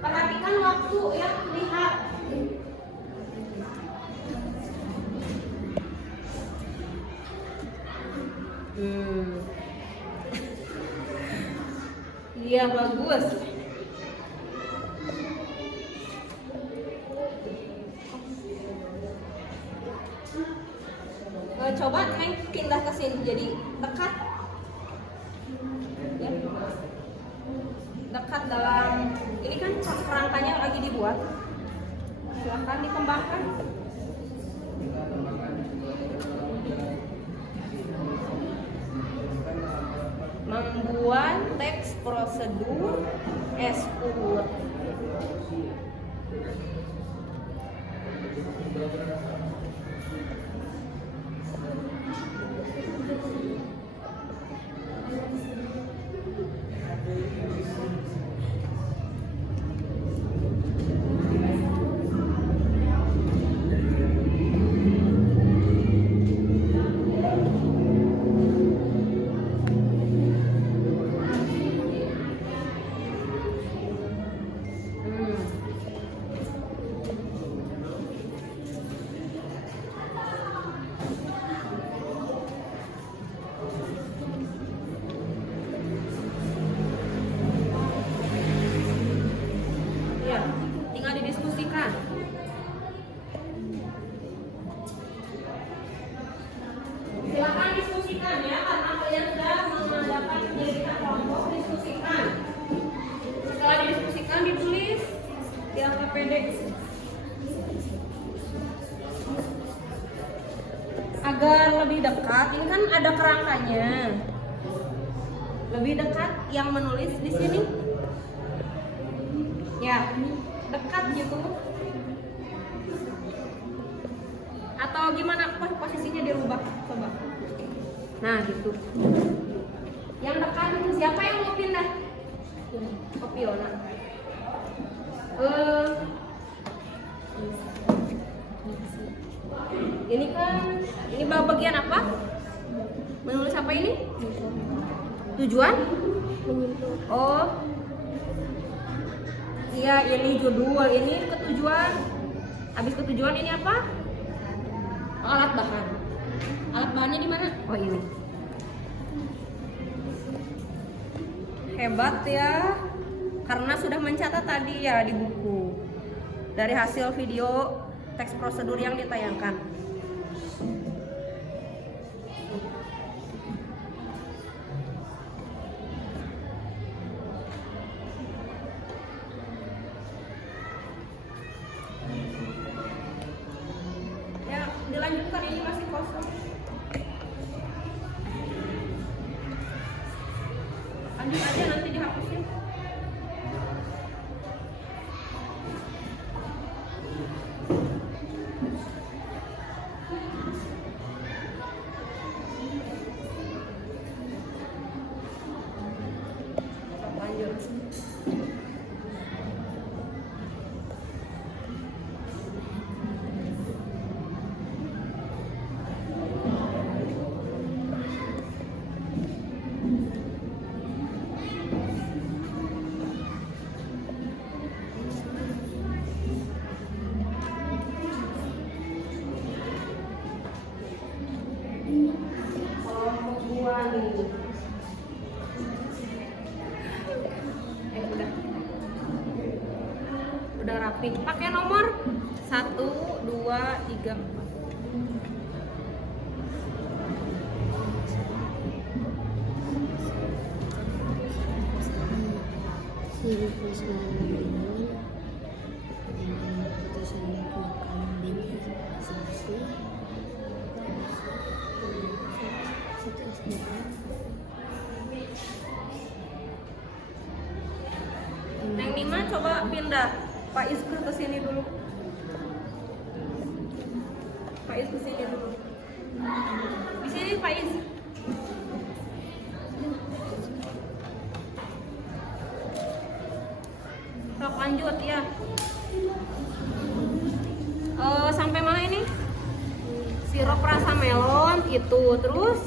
Perhatikan waktu ya, lihat. Iya bagus. Coba Neng pindah ke sini jadi dekat. Ya. Dekat dalam ini kan kerangkanya lagi dibuat. Silahkan dikembangkan. Membuat teks prosedur SPUT. Silakan diskusikan ya, karena kalian sudah mengadakan pendidikan kelompok, diskusikan. Setelah didiskusikan ditulis di LKPD. Agar lebih dekat, ini kan ada kerangkanya. Lebih dekat yang menulis di sini. Ya, dekat gitu. Atau gimana posisinya dirubah? Coba. Nah gitu. Yang dekat itu siapa yang mau pindah? Oh, Fiona. Ini kan, ini bagian apa? Menulis apa ini? Tujuan? Oh, iya ini judul, ini ketujuan. Habis ketujuan ini apa? Alat bahan. Alat bahannya di mana? Oh ini. Hebat ya, karena sudah mencatat tadi ya di buku. dari hasil video teks prosedur yang ditayangkan. Ya, dilanjutkan, ini masih kosong. Lanjut aja, nanti dihapusin. Lanjut. Kelompok 2 nih. Udah rapi. Pakai nomor 1, 2, 3, 4. Yang 5 coba pindah Pak Isku ke sini dulu. Pak Is ke sini dulu. Di sini Pak Is. Sok lanjut ya. Sampai mana ini? Sirup rasa melon itu, terus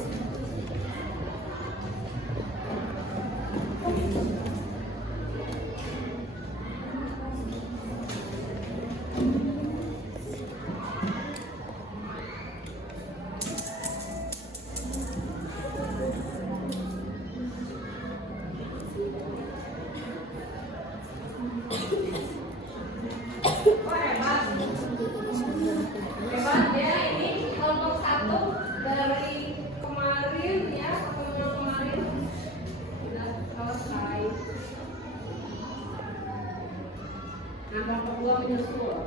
hebat ya, ini kelompok 1 dari kemarin ya, pertemuan kemarin sudah selesai. Nah, kelompok 2 menyusul.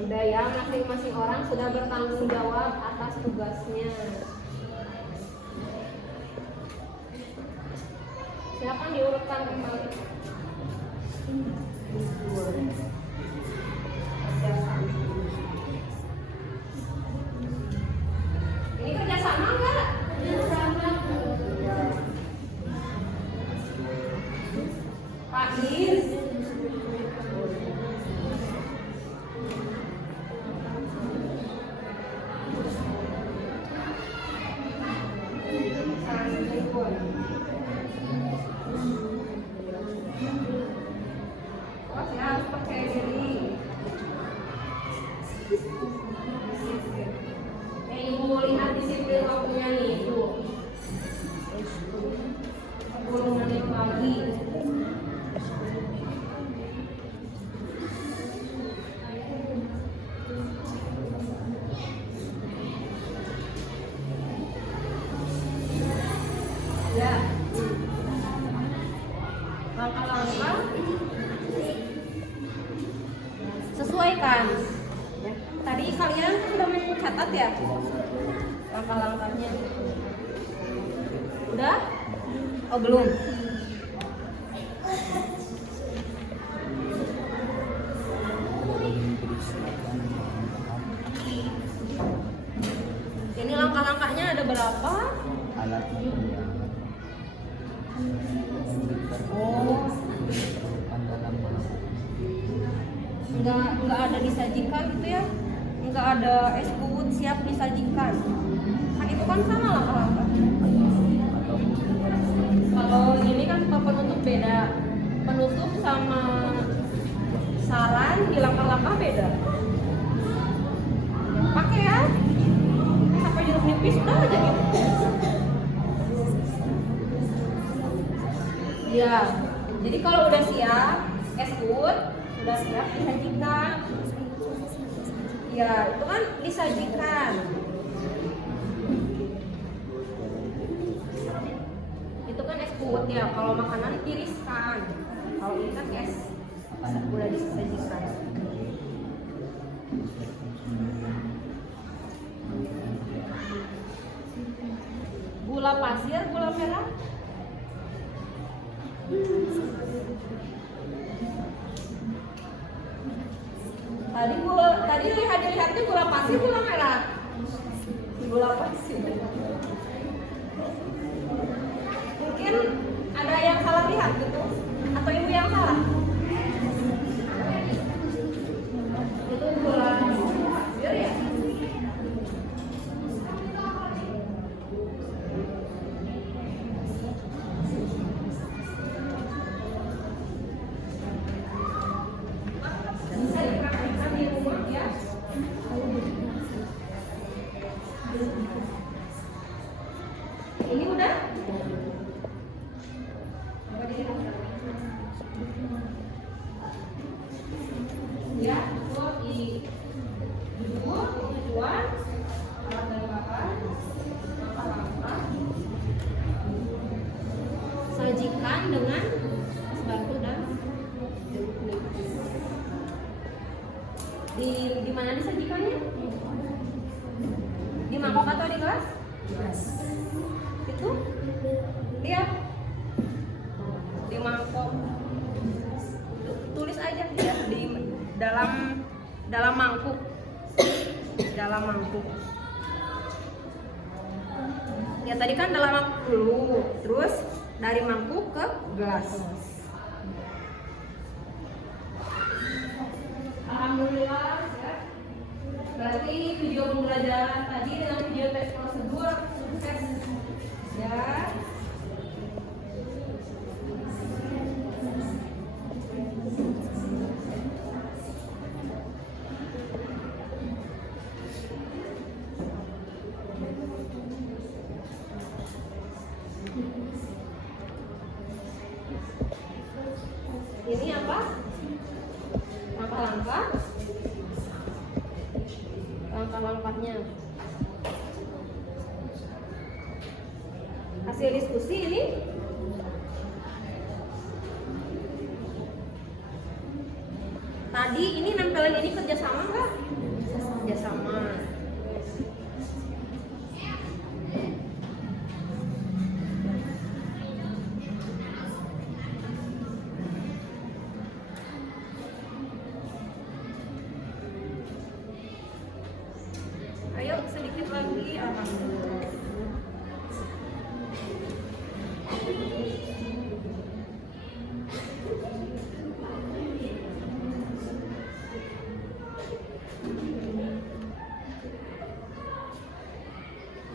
Udah ya, masing-masing orang sudah bertanggung jawab atas tugasnya. Silakan diurutkan kembali. Ini kerjasama enggak? Pak Is. Harus percaya diri. Ibu lihat disiplin waktunya nih, tuh 10 menit lagi. Ya, langkah-langkah sesuaikan ya. Tadi kalian sudah mencatat ya langkah-langkahnya? Udah? Oh belum? Ini langkah-langkahnya ada berapa? Alatnya Oh, nggak ada disajikan gitu ya? Nggak ada es kuwut siap disajikan. Kan itu kan sama langkah-langkah. Kalau ini kan penutup beda. Penutup sama saran di langkah-langkah beda. Pakai ya. Sampai jeruk nipis udah aja gitu. Ya. Jadi kalau udah siap es kuwut, udah siap disajikan. Ya, itu kan disajikan. Itu kan es kuwut ya. Kalau makanan tiriskan. Kalau ini kan es udah disajikan. Gula pasir, gula merah. Tadi lihatnya gula pasir, gula merah. Gula pasir. Mungkin ada yang salah lihat gitu, atau ibu yang salah. Itu gula pasir ya. Bisa dipraktikkan di rumah ya. Ini udah? Ya, itu di dulu tujuan alat dan bahan, langkah-langkah, sajikan dengan es batu dan jeruk nipis. Di mana disajikannya? Di mangkok atau di gelas? Gelas. Itu? Lihat. Di mangkok. Tulis aja ya di dalam mangkuk. Dalam mangkuk. Ya tadi kan dalam mangkuk dulu, terus dari mangkuk ke gelas. Alhamdulillah ya. Berarti video pembelajaran tadi dengan video tes prosedur sukses ya. Ini apa? Langkah-langkahnya. Hasil diskusi ini tadi ini nempelin ini kerjasama nggak? Kerjasama. Ayo sedikit lagi. Alhamdulillah.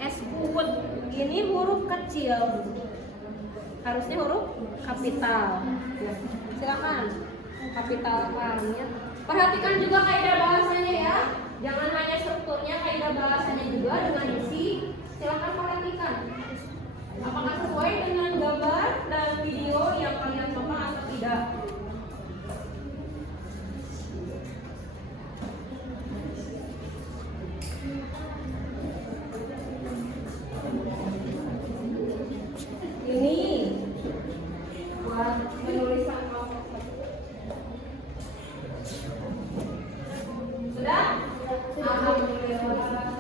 Es kuwut ini huruf kecil, harusnya huruf kapital. Silakan kapitalkan ya. Perhatikan juga kaidah bahasanya ya. Jangan hanya strukturnya, kaidah bahasanya juga dengan isi. Silakan perhatikan. Apakah sesuai dengan gambar dan video yang kalian tonton atau tidak? Ini buat penulisan kelompok. Sudah? Alhamdulillah.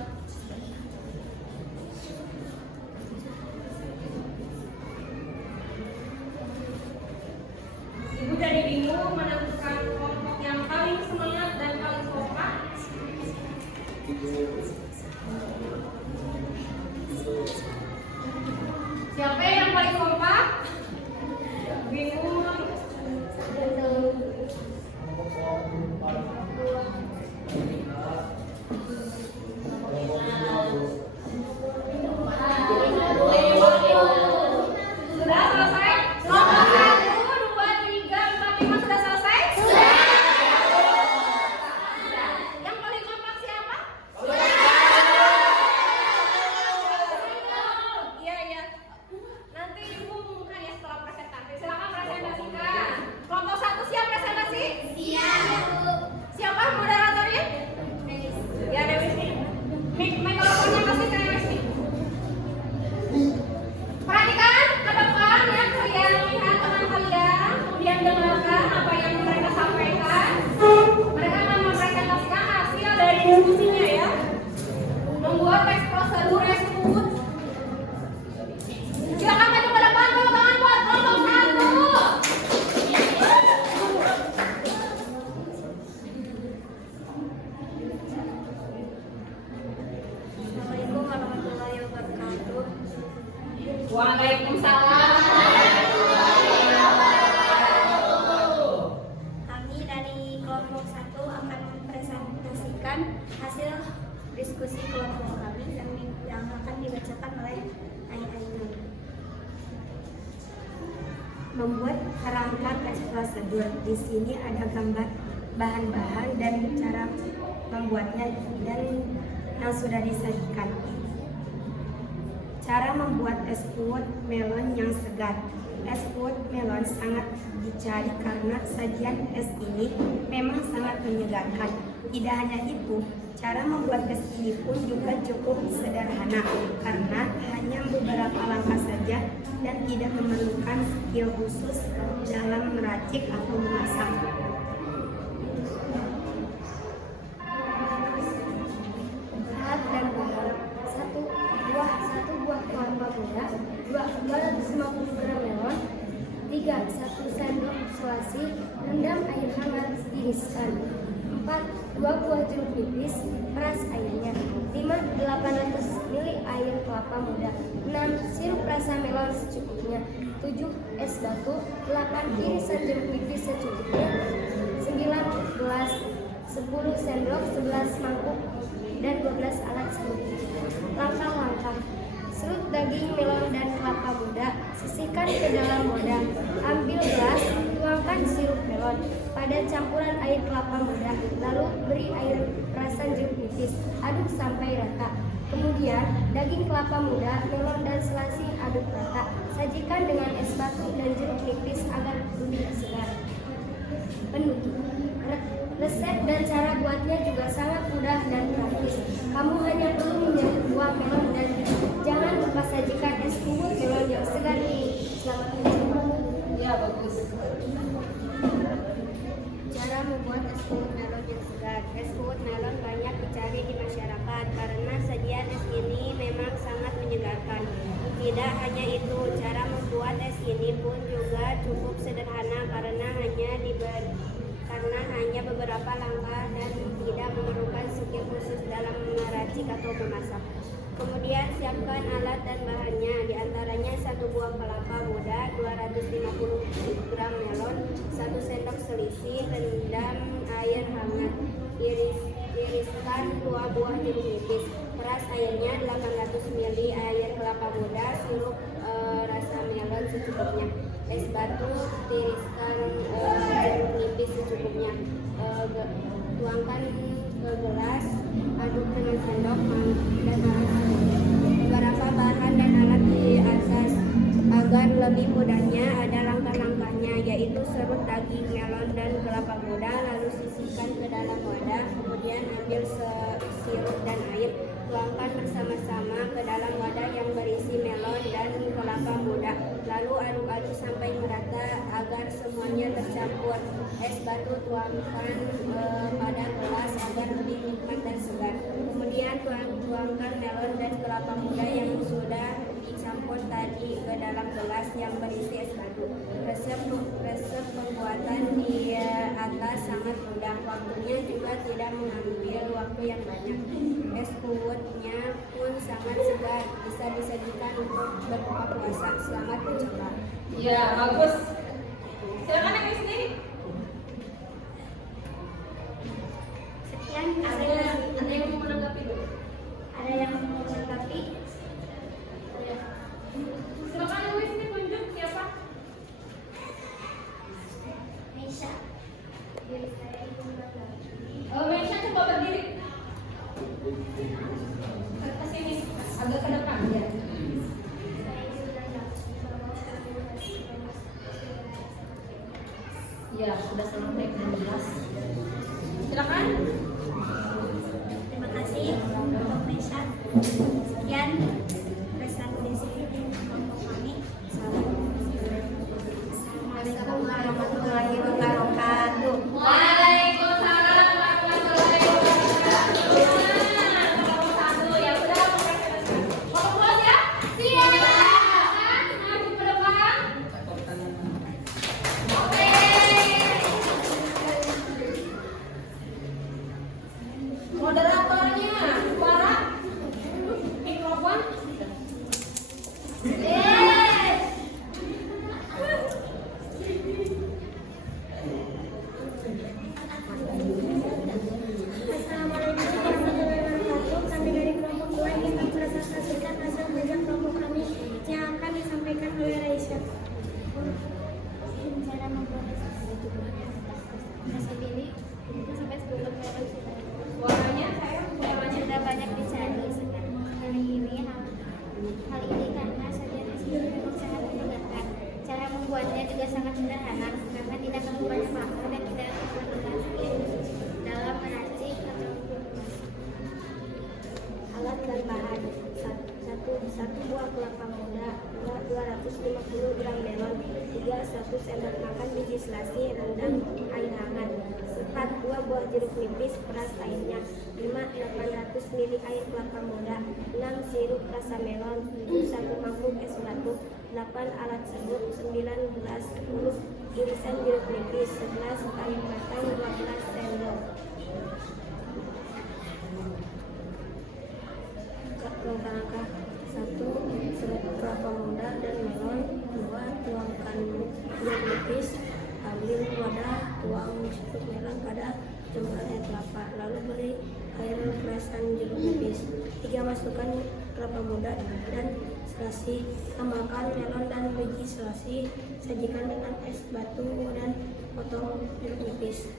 Ibu jadi bingung menentukan kelompok yang paling semangat dan paling kompak. Siapa yang paling kompak? Bingung. Sudah selesai? Kelompok 1, 2, 3, 4, 5 sudah selesai? Sudah. Yang paling kompak siapa? Iya, iya. Nanti ibu umumkan ya setelah presentasi. Silakan presentasikan. Kelompok 1 siap presentasi? Siap. Siapa moderatornya? Ya, Dewi. Mikrofonnya kasih ke Dewi. Perhatikan ke depan ya, kalian lihat teman kalian, kemudian dengarkan apa yang mereka sampaikan. Mereka akan mempresentasikan hasil dari diskusinya ya. Membuat teks prosedur SPUT. Silakan maju ke depan, tepuk tangan buat kelompok 1. Assalamualaikum warahmatullahi wabarakatuh. Waalaikumsalam. Kami dari kelompok 1 akan mempresentasikan hasil diskusi kelompok kami yang akan dibacakan oleh Ainur. Membuat kerangka teks prosedur. Di sini ada gambar bahan-bahan dan cara membuatnya dan yang sudah disajikan. Cara membuat es puut melon yang segar. Es puut melon sangat dicari karena sajian es ini memang sangat menyegarkan. Tidak hanya itu, cara membuat es ini pun juga cukup sederhana karena hanya beberapa langkah saja dan tidak memerlukan skill khusus dalam meracik atau memasak. Bahan dan bahan: 1 buah kelapa muda, 250 gram melon, 3 1 sendok selasi, rendam air hangat, tiriskan. 4 2 buah jeruk nipis, peras airnya. 5 800 ml air kelapa muda. 6 sirup rasa melon secukupnya. 7 es batu. 8 irisan jeruk nipis secukupnya. 9 gelas, 10 sendok, 11 mangkuk, dan 12 alat serut. Langkah-langkah: serut daging melon dan kelapa muda, sisihkan ke dalam wadah. Ambil gelas, tuangkan sirup melon pada campuran air kelapa muda, lalu beri air perasan jeruk nipis, aduk sampai rata. Kemudian daging kelapa muda, melon dan selasi aduk rata. Sajikan dengan es batu dan jeruk nipis agar lebih segar. Penutup: resep dan cara buatnya juga sangat mudah dan praktis. Kamu hanya perlu menyaring buah melon dan jangan lupa sajikan es puut melon yang segar ini. Selamat mencoba. Ya, bagus. Cara membuat es puut melon yang segar. Es puut melon banyak dicari di masyarakat karena sajian es ini memang sangat menyegarkan. Tidak hanya itu, cara membuat es ini pun juga cukup sederhana karena hanya beberapa langkah dan tidak memerlukan skill khusus dalam meracik atau memasak. Kemudian siapkan alat dan bahannya, diantaranya 1 buah kelapa muda, 250 gram melon, 1 sendok selisih, rendam air hangat, iriskan 2 buah jeruk nipis, peras airnya 800 ml air kelapa muda, sirup rasa melon secukupnya, es batu, tiriskan jeruk nipis secukupnya, tuangkan ke gelas, aduk dengan sendok dan alat. Beberapa bahan dan alat di atas. Agar lebih mudahnya ada langkah-langkahnya, yaitu serut daging melon dan kelapa muda, lalu sisihkan ke dalam wadah, kemudian ambil sirup dan air, tuangkan bersama-sama ke dalam wadah yang berisi melon dan kelapa muda, lalu aduk-aduk sampai merata agar semuanya tercampur. Es batu tuangkan pada gelas agar lebih nikmat dan segar. Kemudian tuangkan melon dan kelapa muda yang sudah dicampur tadi ke dalam gelas yang berisi es batu. Resep pembuatan di atas sangat mudah, waktunya juga tidak mengambil waktu waktu yang banyak. Es kuwutnya pun sangat segar, bisa disajikan untuk berbuka puasa. Selamat mencoba. Ya, bagus. Silakan yang di sini. Sekian Ada yang mau menanggapi dulu? ada yang mau menanggapi? Silakan yang di sini tunjuk siapa? Aisyah. Meisha coba berdiri. Ke sini, agak ke depan ya. Ya, sudah selesai dan jelas. Silakan. Terima kasih untuk Aisyah. Sekian presentasi kelompok kami. Assalamualaikum warahmatullahi wabarakatuh. Waalaikumsalam warahmatullahi wabarakatuh. Satu ya sudah. Mau keluar ya? Siap. Maju ke depan. Oke. Moderatornya suara mikrofon. Assalamualaikum warahmatullahi wabarakatuh. Kami dari kelompok 2 ingin mempresentasikan hasil kerja kelompok kami yang akan disampaikan oleh Raisya. Cara membuat Resep ini sampai 10 melon Suaranya saya sudah banyak dicari sekarang. Kali ini karena sajian es ini memang sangat menyegarkan. Cara membuatnya juga sangat sederhana karena tidak perlu banyak waktu dan tidak memakan dalam meracik atau alat dan bahan. Satu buah kelapa muda, 250 gram melon, 1 sendok makan biji selasi rendam air hangat, 4 buah jeruk nipis peras airnya, 800 ml air kelapa muda, 6 sirup rasa melon, 1 mangkuk es batu, 8 alat serbuk, 10 irisan jeruk nipis, 11 air matang, 12 sendok. Langkah-langkah 1. Serat kelapa muda dan melon. 2. Tuangkan jeruk nipis. Ambil wadah, tuang sirup melon pada campuran air kelapa. Lalu beri air perasan jeruk nipis. 3. Masukkan kelapa muda dan selasi. Tambahkan melon dan biji selasi. Sajikan dengan es batu dan potong jeruk nipis.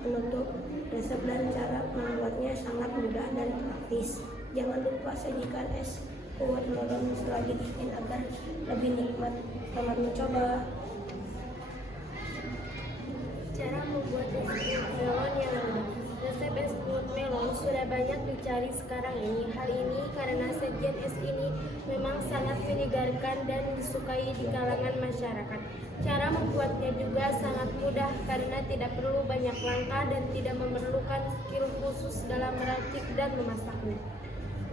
Penutup. Resep dan cara membuatnya sangat mudah dan praktis. Jangan lupa sajikan es kuwut melon selagi dingin agar lebih nikmat. Selamat mencoba. cara membuat es kuwut melon yang mudah. Resep es kuwut melon sudah banyak dicari sekarang ini. Hal ini karena sajian es ini memang sangat menyegarkan dan disukai di kalangan masyarakat. Cara membuatnya juga sangat mudah karena tidak perlu banyak langkah dan tidak memerlukan skill khusus dalam meracik dan memasaknya.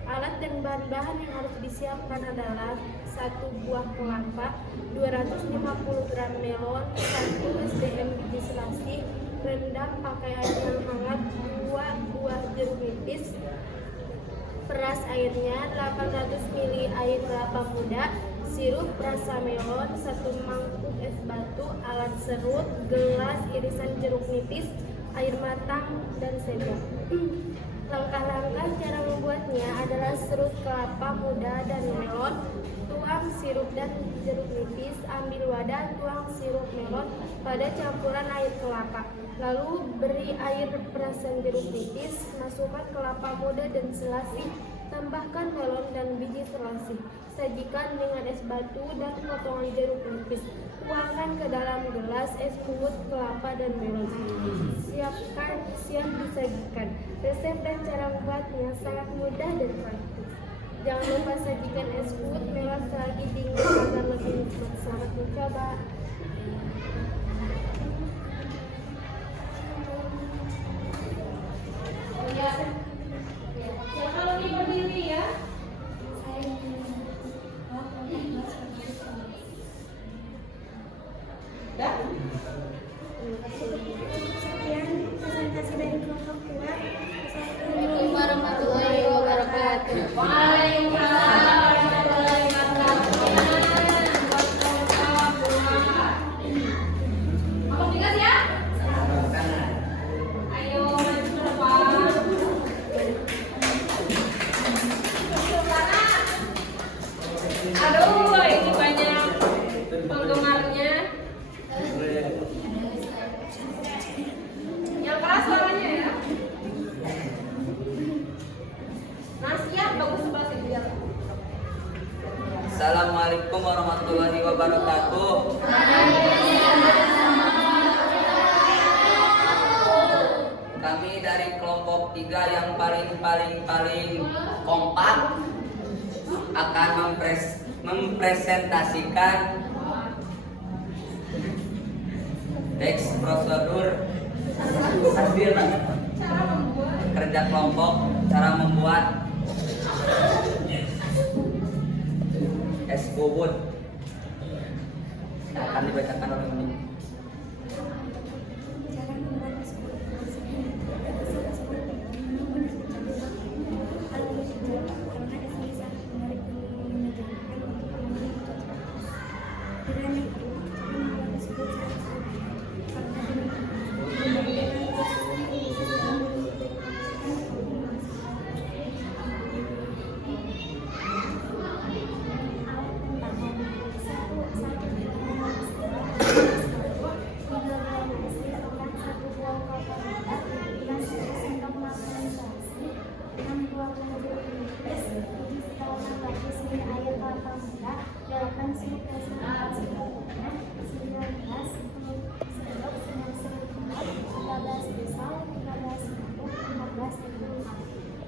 Alat dan bahan-bahan yang harus disiapkan adalah 1 buah kelapa, 250 gram melon, 1 SDM biji selasi, rendam pakai air yang hangat, 2 buah jeruk nipis, peras airnya, 800 ml air kelapa muda, sirup rasa melon, 1 mangkuk es batu, alat serut, gelas irisan jeruk nipis, air matang, dan sendok. Langkah-langkah cara membuatnya adalah serut kelapa muda dan melon, tuang sirup dan jeruk nipis, ambil wadah, tuang sirup melon pada campuran air kelapa. Lalu beri air perasan jeruk nipis, masukkan kelapa muda dan selasi, tambahkan melon dan biji selasi. Sajikan dengan es batu dan potongan jeruk nipis. Tuangkan ke dalam gelas es kuwut kelapa dan melon. Siap disajikan. Resep dan cara membuatnya sangat mudah dan praktis. Jangan lupa sajikan es kuwut melon selagi dingin agar lebih nikmat. Selamat mencoba. Ya kalau ini berdiri ya. Sekian presentasi dari kelompok 2. Waalaikumsalam warahmatullahi wabarakatuh. Abang digas ya? Ayo maju ke depan. Ke kanan. Aduh, ini banyak penggemarnya. Yang keras suaranya ya. Nasihat bagus banget ya. Assalamualaikum warahmatullahi wabarakatuh. Kami dari kelompok 3 yang paling kompak akan mempresentasikan teks prosedur hasil kerja kelompok, cara membuat es bubut. Akan dibacakan oleh Mimi.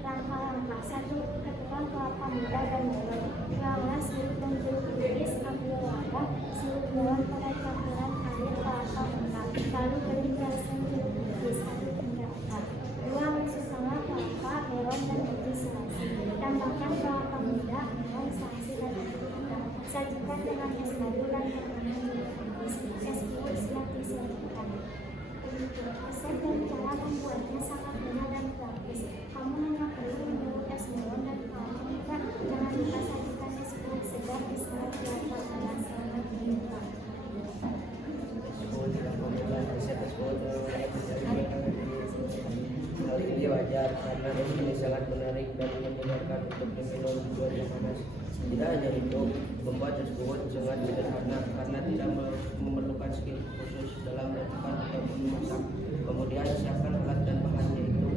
Langkah-langkah 1. Ketukan kelapa muda dan melon. Lawas sirup dan jeruk nipis, ambil wadah, sirup melon pada campuran air kelapa muda. Lalu beri perasan jeruk nipis, aduk hingga rata. 2. Masuk setengah kelapa, melon dan ubi selasi. Tambahkan kelapa muda, melon, selasi dan ubi muda. Sajikan dengan es madu dan potongan jeruk nipis. Es bubut siap disiapkan. Resep dan cara membuatnya sangat mudah dan praktis. Kamu hanya perlu menurut es melon dan kelapa muda. Jangan lupa sajikan es bubut segar di saat kelapa muda. Selamat menikmati. Hal ini wajar karena ini sangat menarik dan menyenangkan untuk diminum buat yang panas. Tidak hanya itu, membuat es bubut sangat sederhana karena tidak memerlukan skill khusus dalam melakukan ataupun memasak. Kemudian siapkan alat dan bahannya itu.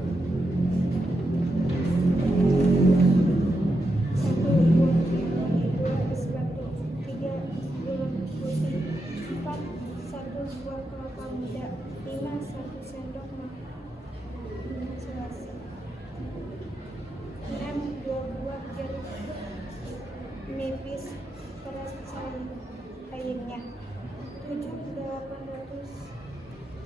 1 buah lemon, 2 es batu, 3 gula putih, 4 1 buah kelapa muda, 5 1 sendok makan selasi, 6 2 buah jeruk nipis, perasan airnya, 7 800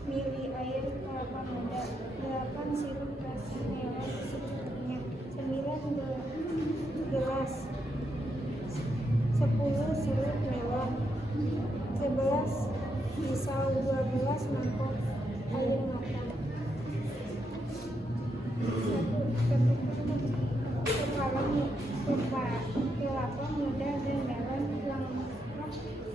ml air kelapa muda, 8 sirup rasa melon secukupnya, 9 gelas, 10 sirup melon, 11 pisau, 12 mangkok air matang. 1. Kelapa muda dan melon lengkap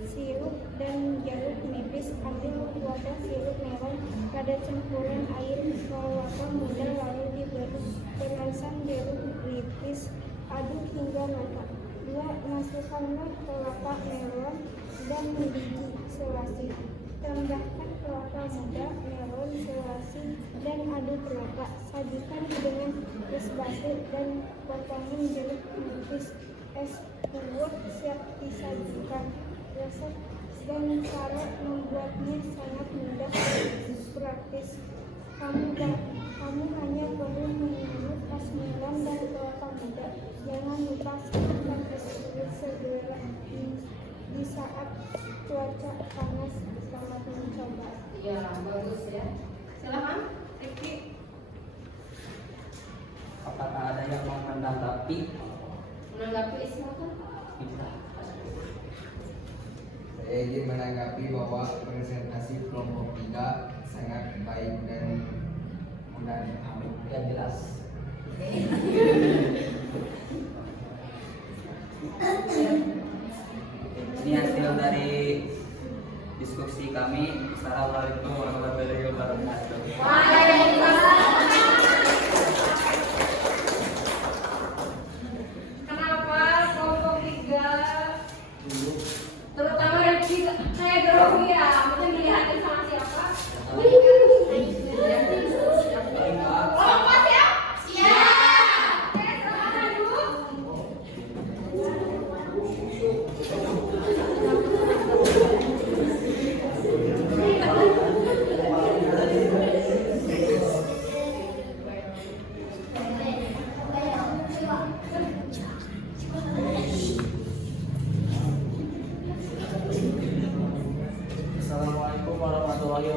sirup dan jeruk nipis. Ambil wadah sirup melon pada campuran air kelapa muda lalu diberi perasan jeruk nipis, aduk hingga rata. 2. Masukkanlah kelapa melon dan biji selasi. Tambahkan kelapa muda, melon, selasi, dan aduk rata. Sajikan dengan es batu dan potongan jeruk nipis. Es bubut siap disajikan. Resep dan cara membuatnya sangat mudah dan praktis. Kamu hanya perlu mengingat es melon dan kelapa muda. Jangan lupa siapkan es bubut segera di saat cuaca panas. Selamat mencoba. Ya, bagus ya. Silakan, Rifki. Apakah ada yang mau menanggapi? Silakan. Saya ingin menanggapi bahwa presentasi kelompok 3 sangat baik dan mudah dipahami. Ya jelas.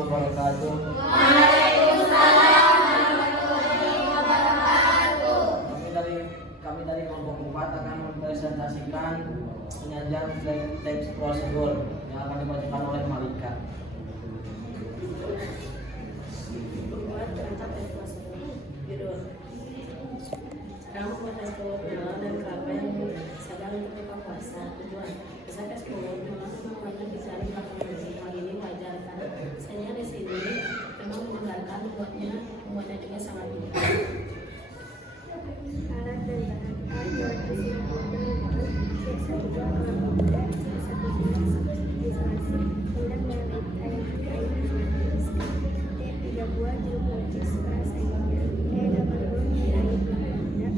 wabarakatuh. Kami dari kelompok 4 akan mempresentasikan penyajian teks prosedur yang akan dibacakan oleh Malika. Judul sedang membuat keluar dan kelapa yang sedang berbuka puasa. Tujuan bisa keseluruhan melakukan dicari makanan hal ini wajar karena saya di sini memang menggunakan membuatnya juga sangat mudah. Alat dan bahan alat isi penelitian C1 kelompok C1 isolasi hendak menarik air T3 buah jeruk nipis peras airnya E8 ml air kelapa muda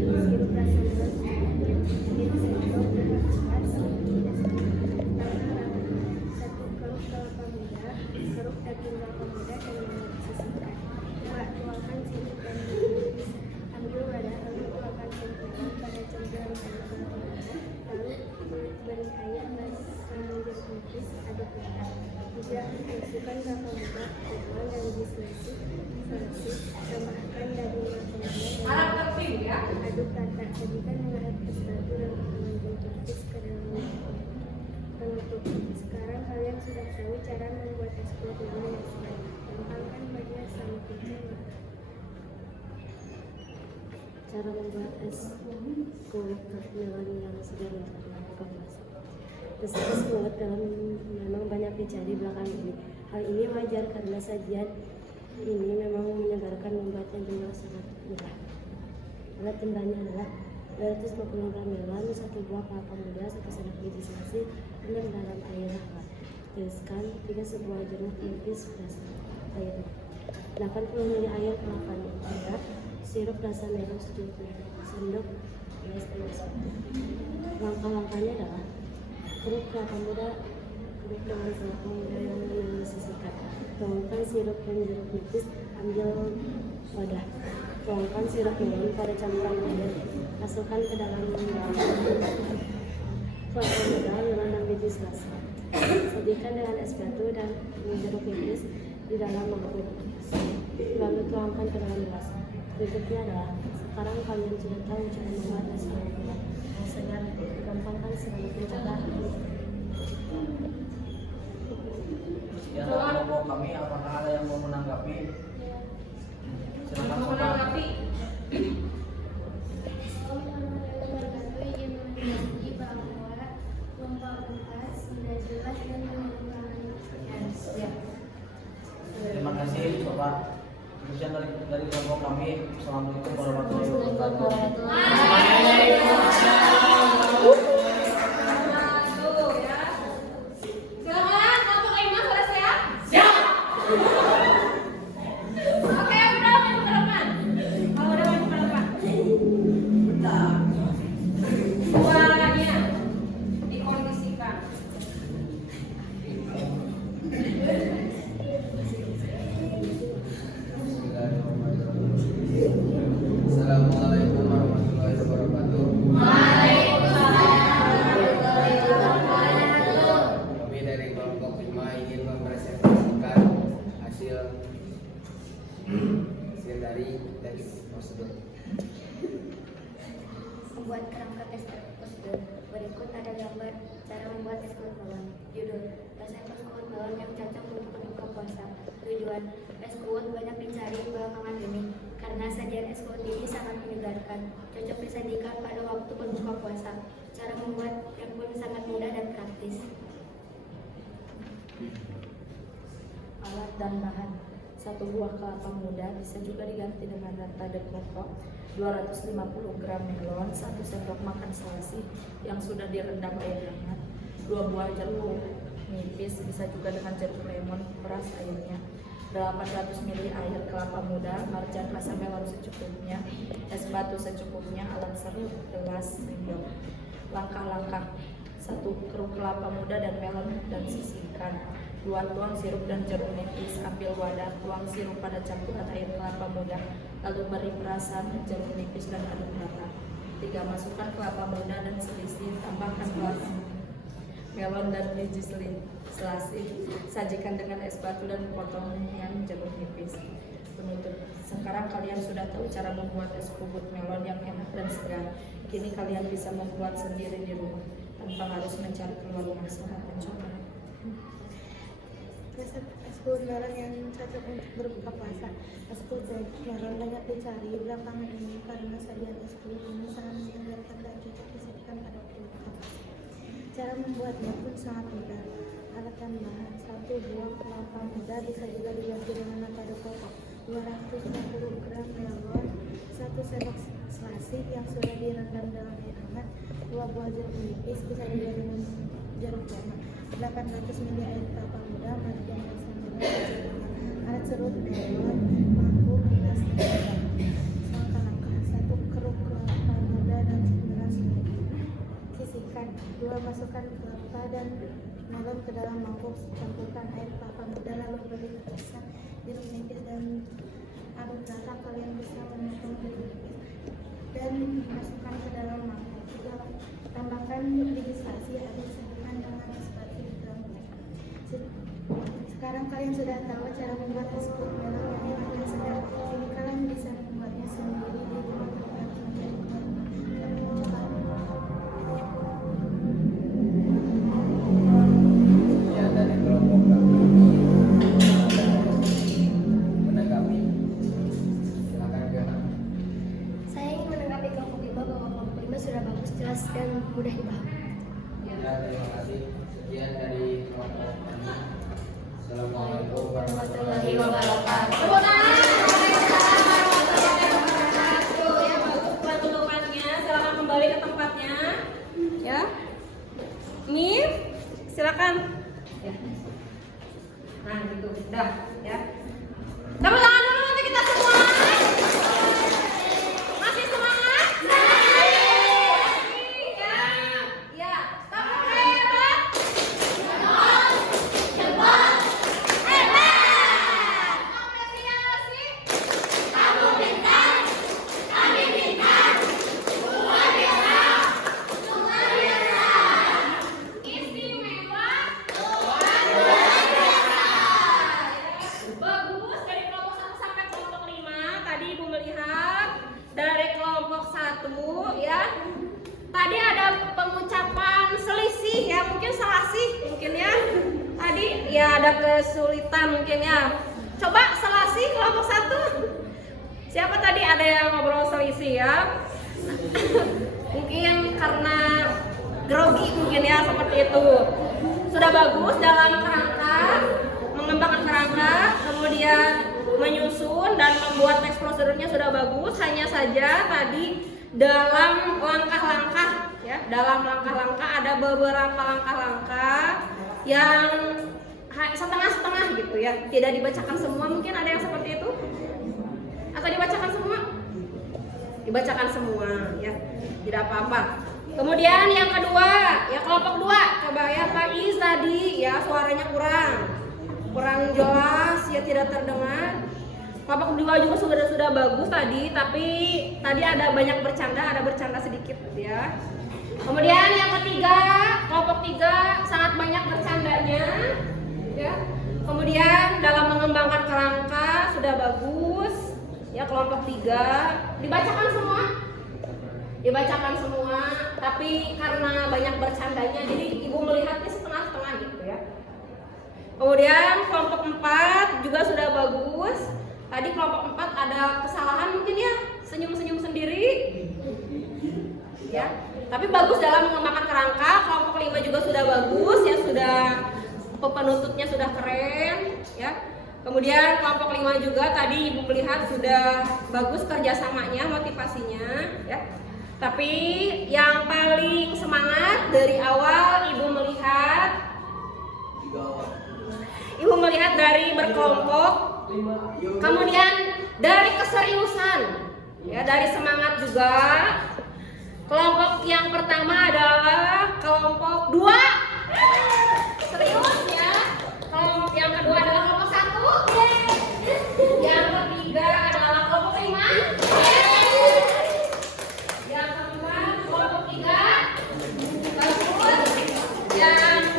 sirup rasa melon sedikit sendok gula pasir satu keruk kelapa muda keruk daging kelapa muda dan disisihkan. 2. Tuangkan sirup dan jeruk nipis. Ambil wadah lalu tuangkan sirup melon pada campuran air kelapa muda lalu beri air dan sambal jeruk nipis aduk rata. 3. Masukkan kelapa muda tuang dan disolusi tambahkan daging kelapa muda dan aduk rata. Sajikan dengan es batu dan potongan jeruk nipis ke dalam penutup. Sekarang kalian sudah tahu cara membuat es kulit melon yang sedang. Gampangkan bagian sama kecil. Cara membuat es kulit melon yang sudah berbuka puasa. Resep es kulit melon memang banyak dicari belakangan ini. Hal ini wajar karena sajian ini memang menyegarkan, membuatnya juga sangat mudah. Alat jumlahnya adalah 250 gram melon, 1 buah kelapa muda, 1 sendok biji selasi, rendam dalam air hangat. Tiriskan 3 sebuah jeruk nipis rasa air. 80 ml air kelapa muda, sirup rasa merah secukupnya, sendok es tetes. Langkah-langkahnya adalah keruk kelapa muda, keruk dengan kelapa muda yang disisihkan. Tuangkan sirup dan jeruk nipis, ambil wadah. Tuangkan sirup melon pada campuran air, masukkan ke dalam kelapa muda, melon dan biji selasi. Sajikan dengan es batu dan jeruk nipis di dalam mangkuk. Lalu tuangkan ke dalam gelas. Berikutnya adalah sekarang kalian sudah tahu cara membuat es melon. Rasanya gampangkan sekali mencoba. Sekian dari kelompok kami, apakah ada yang mau menanggapi? Silakan Sobat. Terima kasih Sobat. Sekian dari kelompok kami. Assalamualaikum warahmatullahi wabarakatuh. Assalamualaikum warahmatullahi wabarakatuh. Kami dari kelompok 5 ingin mempresentasikan hasil dari teks prosedur. Membuat kerangka tes prosedur. Berikut ada gambar cara membuat es kulit melon. Judul: resep es kulit melon yang cocok untuk berbuka puasa. Tujuan: es kulit banyak dicari belakangan ini karena sajian es kulit ini sangat menyegarkan, cocok disajikan pada waktu berbuka puasa. Cara membuat yang pun sangat mudah dan praktis. Alat dan bahan: 1 buah kelapa muda, bisa juga diganti dengan rata de coco, 250 gram melon, 1 sendok makan selasi yang sudah direndam air hangat, 2 buah jeruk nipis, bisa juga dengan jeruk lemon, peras airnya, 800 ml air kelapa muda, marjan rasa melon secukupnya, es batu secukupnya, alat serut, gelas, sendok. Langkah-langkah: 1 keruk kelapa muda dan melon dan sisihkan. 2 tuang sirup dan jeruk nipis, ambil wadah, tuang sirup pada campuran air kelapa muda, lalu beri perasan jeruk nipis dan aduk rata. 3. Masukkan kelapa muda dan selisih, tambahkan kelapa melon dan biji selasih. Sajikan dengan es batu dan potongan jeruk nipis. Penutup. Sekarang kalian sudah tahu cara membuat es kubut melon yang enak dan segar. Kini kalian bisa membuat sendiri di rumah tanpa harus mencari keluar rumah. Selamat mencoba. Resep es kulit melon yang cocok untuk berbuka puasa. Es kulit melon banyak dicari belakangan ini karena sajian es kulit ini sangat menyegarkan dan cocok disajikan pada waktu berbuka puasa. Cara membuatnya pun sangat mudah. Alat dan bahan: 1 buah kelapa muda, bisa juga diganti dengan avocado kokok, 250 gram melon, 1 sendok selasih yang sudah direndam dalam air hangat, 2 buah jeruk nipis, bisa juga dengan jeruk lemon, 800 ml air kelapa muda, margarin dan sambal, alat serut melon, mangkuk, gelas, dan langkah-langkah: 1 keruk kelapa muda dan 9 seledri. Sisihkan. 2 masukkan kelapa dan melon ke dalam mangkuk, campurkan air kelapa muda lalu beri tetesan jeruk nipis dan aduk rata. Kalian bisa memotong jeruk nipis dan masukkan ke dalam mangkuk. Tambahkan biji selasih, aduk satukan dengan es batu di dalam mangkuk. Sekarang kalian sudah tahu cara membuat es kulit melon yang enak dan segar. Kini kalian bisa membuatnya sendiri di rumah tanpa harus mencari keluar rumah. Ya, dari kelompok kami menanggapi. Silakan Gana. Saya ingin menanggapi kelompok 5 bahwa kelompok 5 sudah bagus, jelas dan mudah dipahami. Ya, terima kasih. Sekian dari kelompok kami. Assalamualaikum warahmatullahi wabarakatuh. Ya, bagus penutupannya. Silakan kembali ke tempatnya. Ya. Nih, silakan. Ya. Nah, gitu. Udah, ya. Tepuk tangan dulu untuk kita semua. Masih semangat? Ya. Ya. Stop hebat. Hebat. Hebat. Apresiasi. Kamu pintar. Kami pintar. Luar biasa. Luar biasa. Istimewa. Luar biasa. Bagus dari kelompok 1 sampai kelompok 5. Tadi Ibu melihat dari kelompok 1 ya. Tadi ada pengucapan selisih ya, mungkin selasih mungkin ya. Tadi ya ada kesulitan mungkin ya. Coba selasih kelompok 1. Siapa tadi ada yang ngobrol selisih ya? Mungkin karena grogi mungkin ya, seperti itu. Sudah bagus dalam kerangka mengembangkan kerangka, kemudian menyusun dan membuat teks prosedurnya sudah bagus. Hanya saja tadi dalam langkah-langkah ya, dalam langkah-langkah ada beberapa langkah-langkah yang setengah-setengah gitu ya, tidak dibacakan semua. Mungkin ada yang seperti itu atau dibacakan semua? Dibacakan semua ya, tidak apa-apa. Kemudian yang kedua ya, kelompok 2 coba ya, Pak Is tadi ya suaranya kurang jelas ya, tidak terdengar. Kelompok 2 juga sudah bagus tadi, tapi tadi ada banyak bercanda sedikit ya. Kemudian yang ketiga, kelompok 3 sangat banyak bercandanya ya. Kemudian dalam mengembangkan kerangka sudah bagus ya, kelompok 3 dibacakan semua. Dibacakan semua, tapi karena banyak bercandanya jadi Ibu melihatnya setengah-setengah gitu ya. Kemudian kelompok 4 juga sudah bagus. Tadi kelompok 4 ada kesalahan mungkin ya, senyum-senyum sendiri ya. Tapi bagus dalam mengembangkan kerangka. Kelompok 5 juga sudah bagus ya, sudah penutupnya sudah keren ya. Kemudian kelompok 5 juga tadi Ibu melihat sudah bagus kerjasamanya, motivasinya ya. Tapi yang paling semangat dari awal Ibu melihat dari berkelompok, kemudian dari keseriusan ya, dari semangat juga. Kelompok yang pertama adalah kelompok 2, serius ya. Kelompok yang kedua adalah kelompok 1, yang ketiga adalah kelompok 5, yang keempat kelompok 3, bagus. Yang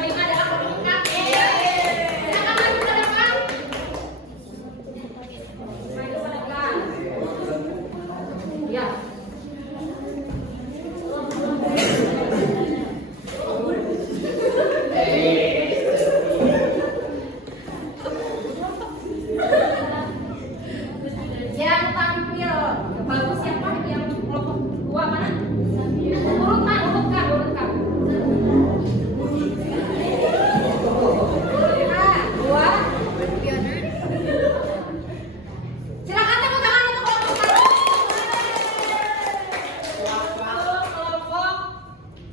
Kelompok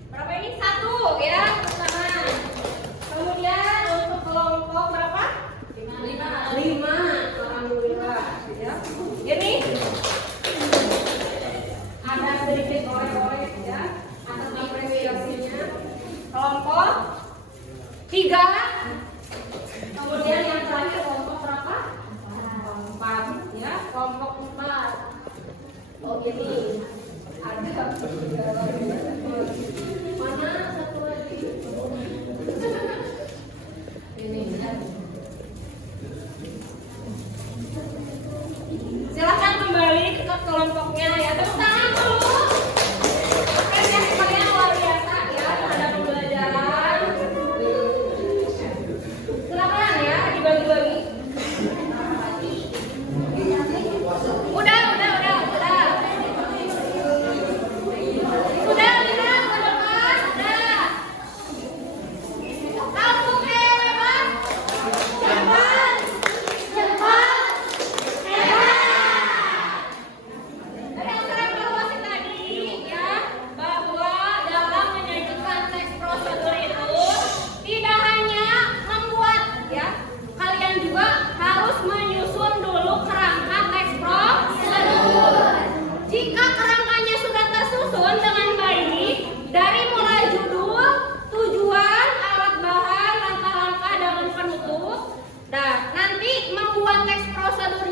berapa ini? 1 ya pertama. Kemudian untuk kelompok berapa? 5. Alhamdulillah ya. Ini ada sedikit oleh-oleh ya atas apresiasinya. Kelompok 3. Kemudian yang terakhir kelompok berapa? 4 ya. Kelompok 4. Oh gini. Ada mana satu lagi? Ini ya. Silakan kembali ke kelompoknya ya. Tepuk tangan dulu. Apresiasi kalian luar biasa ya terhadap pembelajaran. Silakan ya dibagi-bagi. Udah.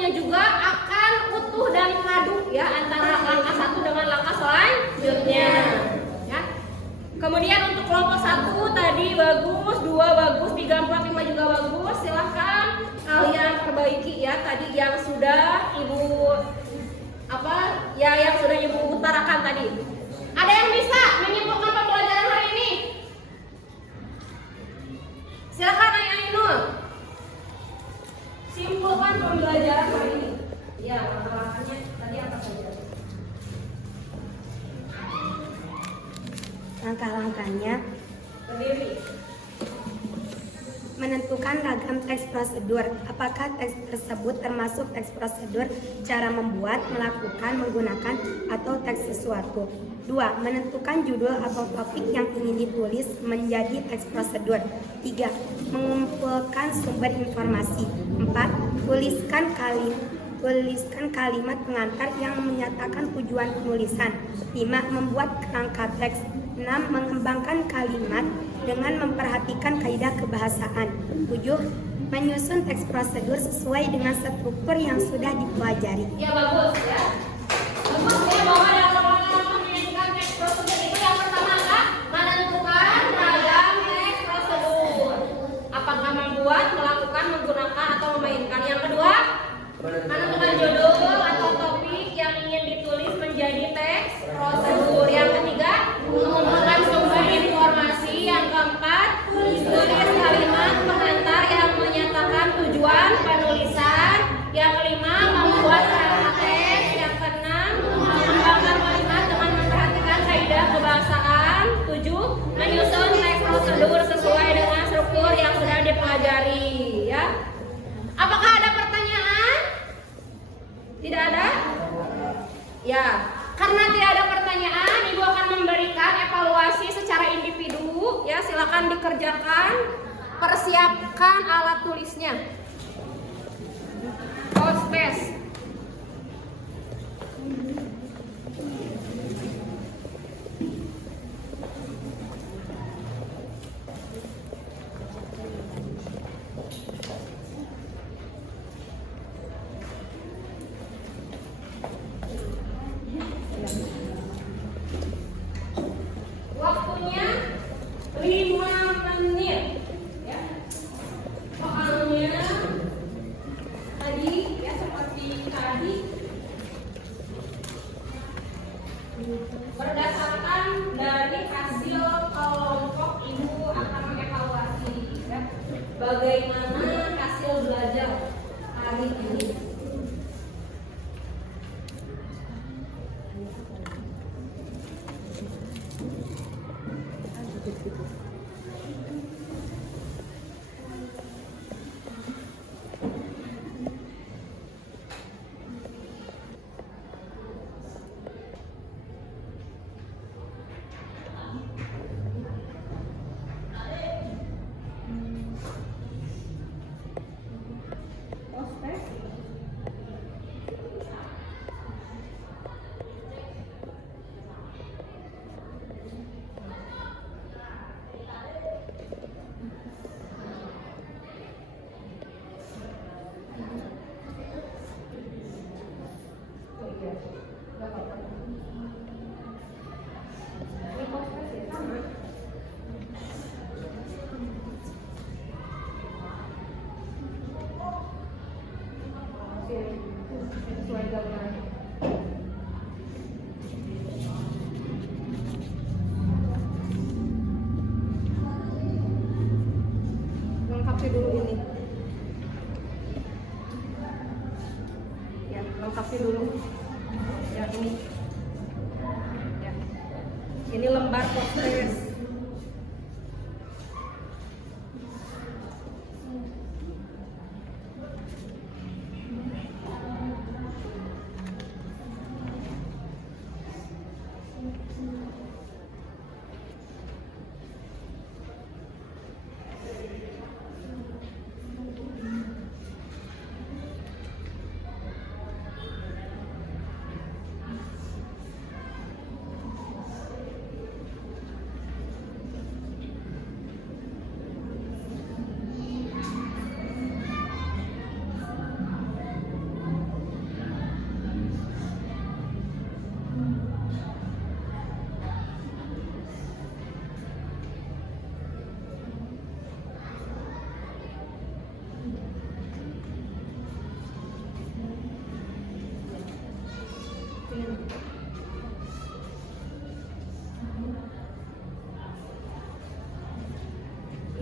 Juga akan utuh dan padu ya antara langkah 1 dengan langkah selanjutnya ya. Kemudian untuk kelompok 1 tadi bagus, 2 bagus, 3, 4, 5 juga bagus. Silahkan kalian perbaiki ya tadi yang sudah yang sudah Ibu utarakan tadi. Ada yang bisa menyimpulkan pembelajaran hari ini? Silahkan Ainul. Simpulkan pembelajaran hari ini. Ya, langkah-langkahnya tadi apa saja? Langkah-langkahnya Berdiri. menentukan ragam teks prosedur. Apakah teks tersebut termasuk teks prosedur, cara membuat, melakukan, menggunakan, atau teks sesuatu? 2. Menentukan judul atau topik yang ingin ditulis menjadi teks prosedur. 3. Mengumpulkan sumber informasi. 4. Tuliskan kalimat pengantar yang menyatakan tujuan penulisan. 5. Membuat kerangka teks. 6. Mengembangkan kalimat dengan memperhatikan kaidah kebahasaan. 7. Menyusun teks prosedur sesuai dengan struktur yang sudah dipelajari. Ya bagus ya. Bagus ya bahwa dalam menyajikan teks prosedur itu yang pertama adalah menentukan ragam teks prosedur. Apakah membuat, melakukan, menggunakan, atau memainkan. Yang kedua, menentukan judul atau topik yang ingin ditulis menjadi teks prosedur. Yang ketiga, mengumpulkan sumber informasi. Yang keempat, tulis kalimat pengantar yang menyatakan tujuan penulisan. Yang kelima, membuat kerangka teks. Yang keenam, mengembangkan kalimat dengan memperhatikan kaidah kebahasaan. 7. Menyusun teks prosedur sesuai dengan struktur yang sudah dipelajari. Ya. Apakah ada pertanyaan? Tidak ada? Ya, karena tidak ada pertanyaan, Ibu akan memberikan evaluasi secara individu. Ya, silakan dikerjakan. Persiapkan alat tulisnya. Space. Waktunya 5 menit. Ya. Soalnya tadi ya seperti tadi berdasarkan dari hasil kelompok Ibu akan mengevaluasi ya, bagaimana hasil belajar hari ini. lengkapi dulu ini. Ya, lengkapi dulu. Ya ini. Ya. Ini lembar postres.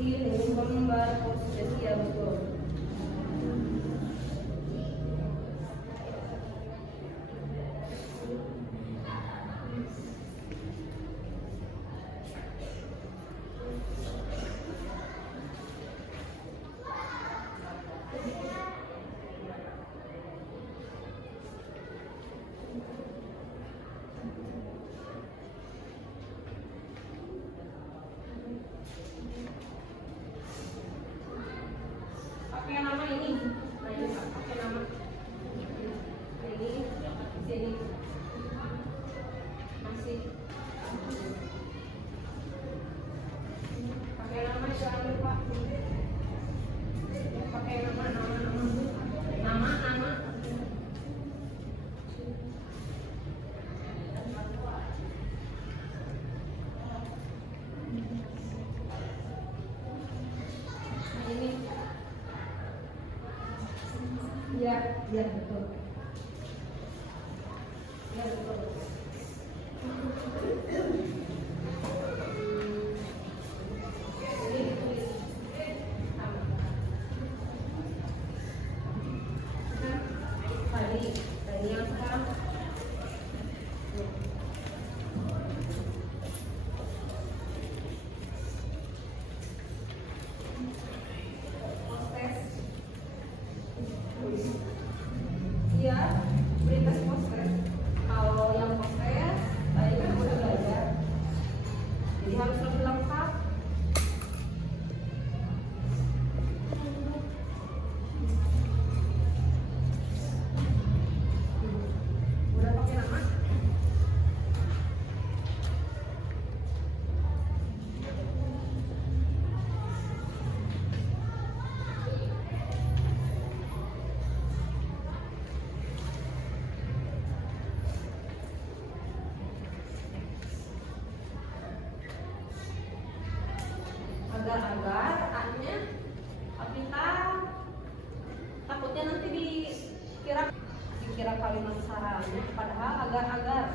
Ini lembar postres ya betul. Pakai nama ini. Nah, ini pakai nama. Ini sini. Masih. Pakai nama jangan lupa. Pakai nama. Ini. Ya, betul. Ya, betul. Ini ditulis. Tadi yang sekarang. Iya, beritas postres. Kalau yang postres, tadi kan udah belajar. Jadi harus lebih lengkap. Udah pakai nama? Agar-agar A-nya kapital, takutnya nanti dikira kalimat sarannya, padahal agar-agar.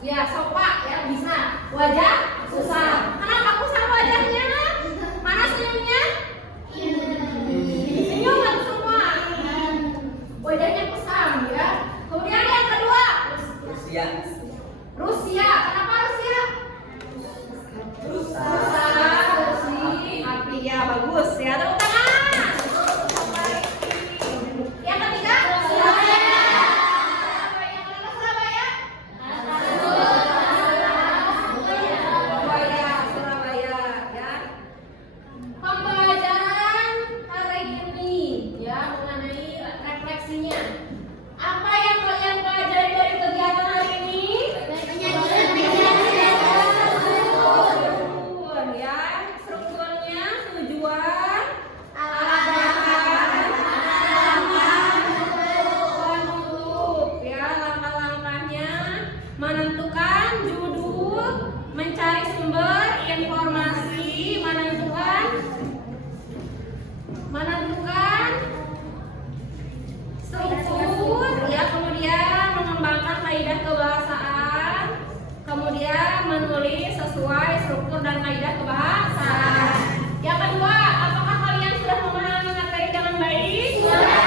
Ya, sopa ya bisa. Wajah susah. Kenapa kusam wajahnya? Mana senyumnya? Senyum nggak semua? Wajahnya kusam ya. Kemudian yang kedua, Rusia. Rusia. Kenapa Rusia? Rusa. Api ya bagus ya. Tepuk tangan. Yang ketiga, Surabaya. Kenapa Surabaya? Surabaya ya. Pembelajaran hari ini ya mengenai refleksinya. Apa yang kalian pelajari dari kegiatan hari ini? Struktur ya. Strukturnya tujuan, alat bahan, penutup ya. Langkah-langkahnya menentukan judul, mencari sumber informasi, menentukan struktur ya, kemudian mengembangkan kaidah kebahasaan, kemudian menulis sesuai struktur dan kaidah kebahasaan. Yang kedua, apakah kalian sudah memahami materi dengan baik? Sudah,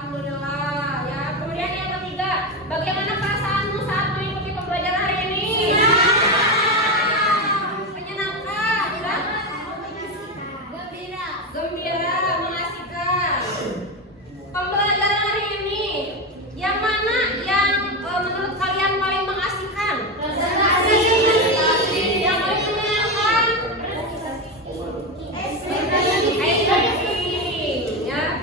alhamdulillah ya. Kemudian yang ketiga, bagaimana perasaanmu saat mengikuti pembelajaran hari ini? Menyenangkan ya? Gembira, mengasihkan. Pembelajaran hari ini yang mana yang menurut kalian paling mengasihkan? Presentasi. Yang paling menyenangkan? Ya.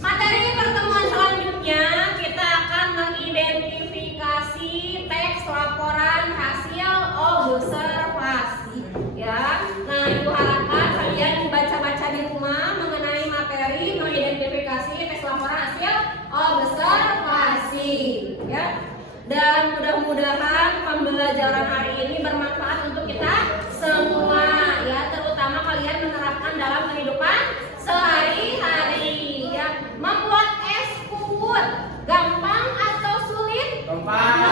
Materi pertemuan selanjutnya kita akan mengidentifikasi teks laporan hasil observasi ya. Nah, ibu harapkan kalian baca-baca di rumah mengenai materi mengidentifikasi teks laporan hasil observasi ya. Dan mudah-mudahan pembelajaran hari ini bermanfaat untuk kita semua ya, terutama kalian menerapkan dalam kehidupan sehari-hari ya. Membuat es kuwut gampang atau sulit? Gampang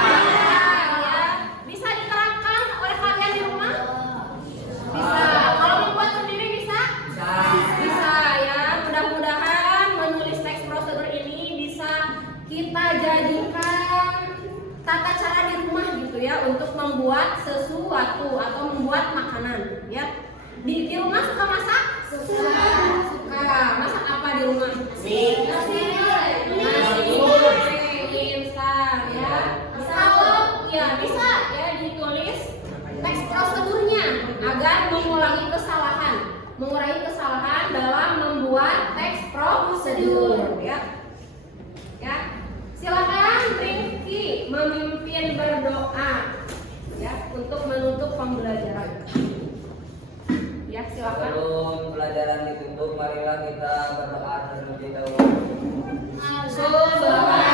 ya. Bisa diterapkan oleh kalian di rumah? Bisa. Kalau membuat sendiri bisa? Bisa ya. Mudah-mudahan menulis teks prosedur ini bisa kita jadikan tata cara di rumah gitu ya, untuk membuat sesuatu atau membuat makanan ya. Di rumah suka masak? Suka. Masak apa di rumah? Nasi goreng instan ya. Kalau ya bisa ya ditulis teks prosedurnya agar mengurangi kesalahan dalam membuat teks prosedur ya. Ya. Silakan Rifki memimpin berdoa ya untuk menutup pembelajaran. Ya, silakan. Sebelum pelajaran ditutup, marilah kita berdoa terlebih dahulu. Subhanallah.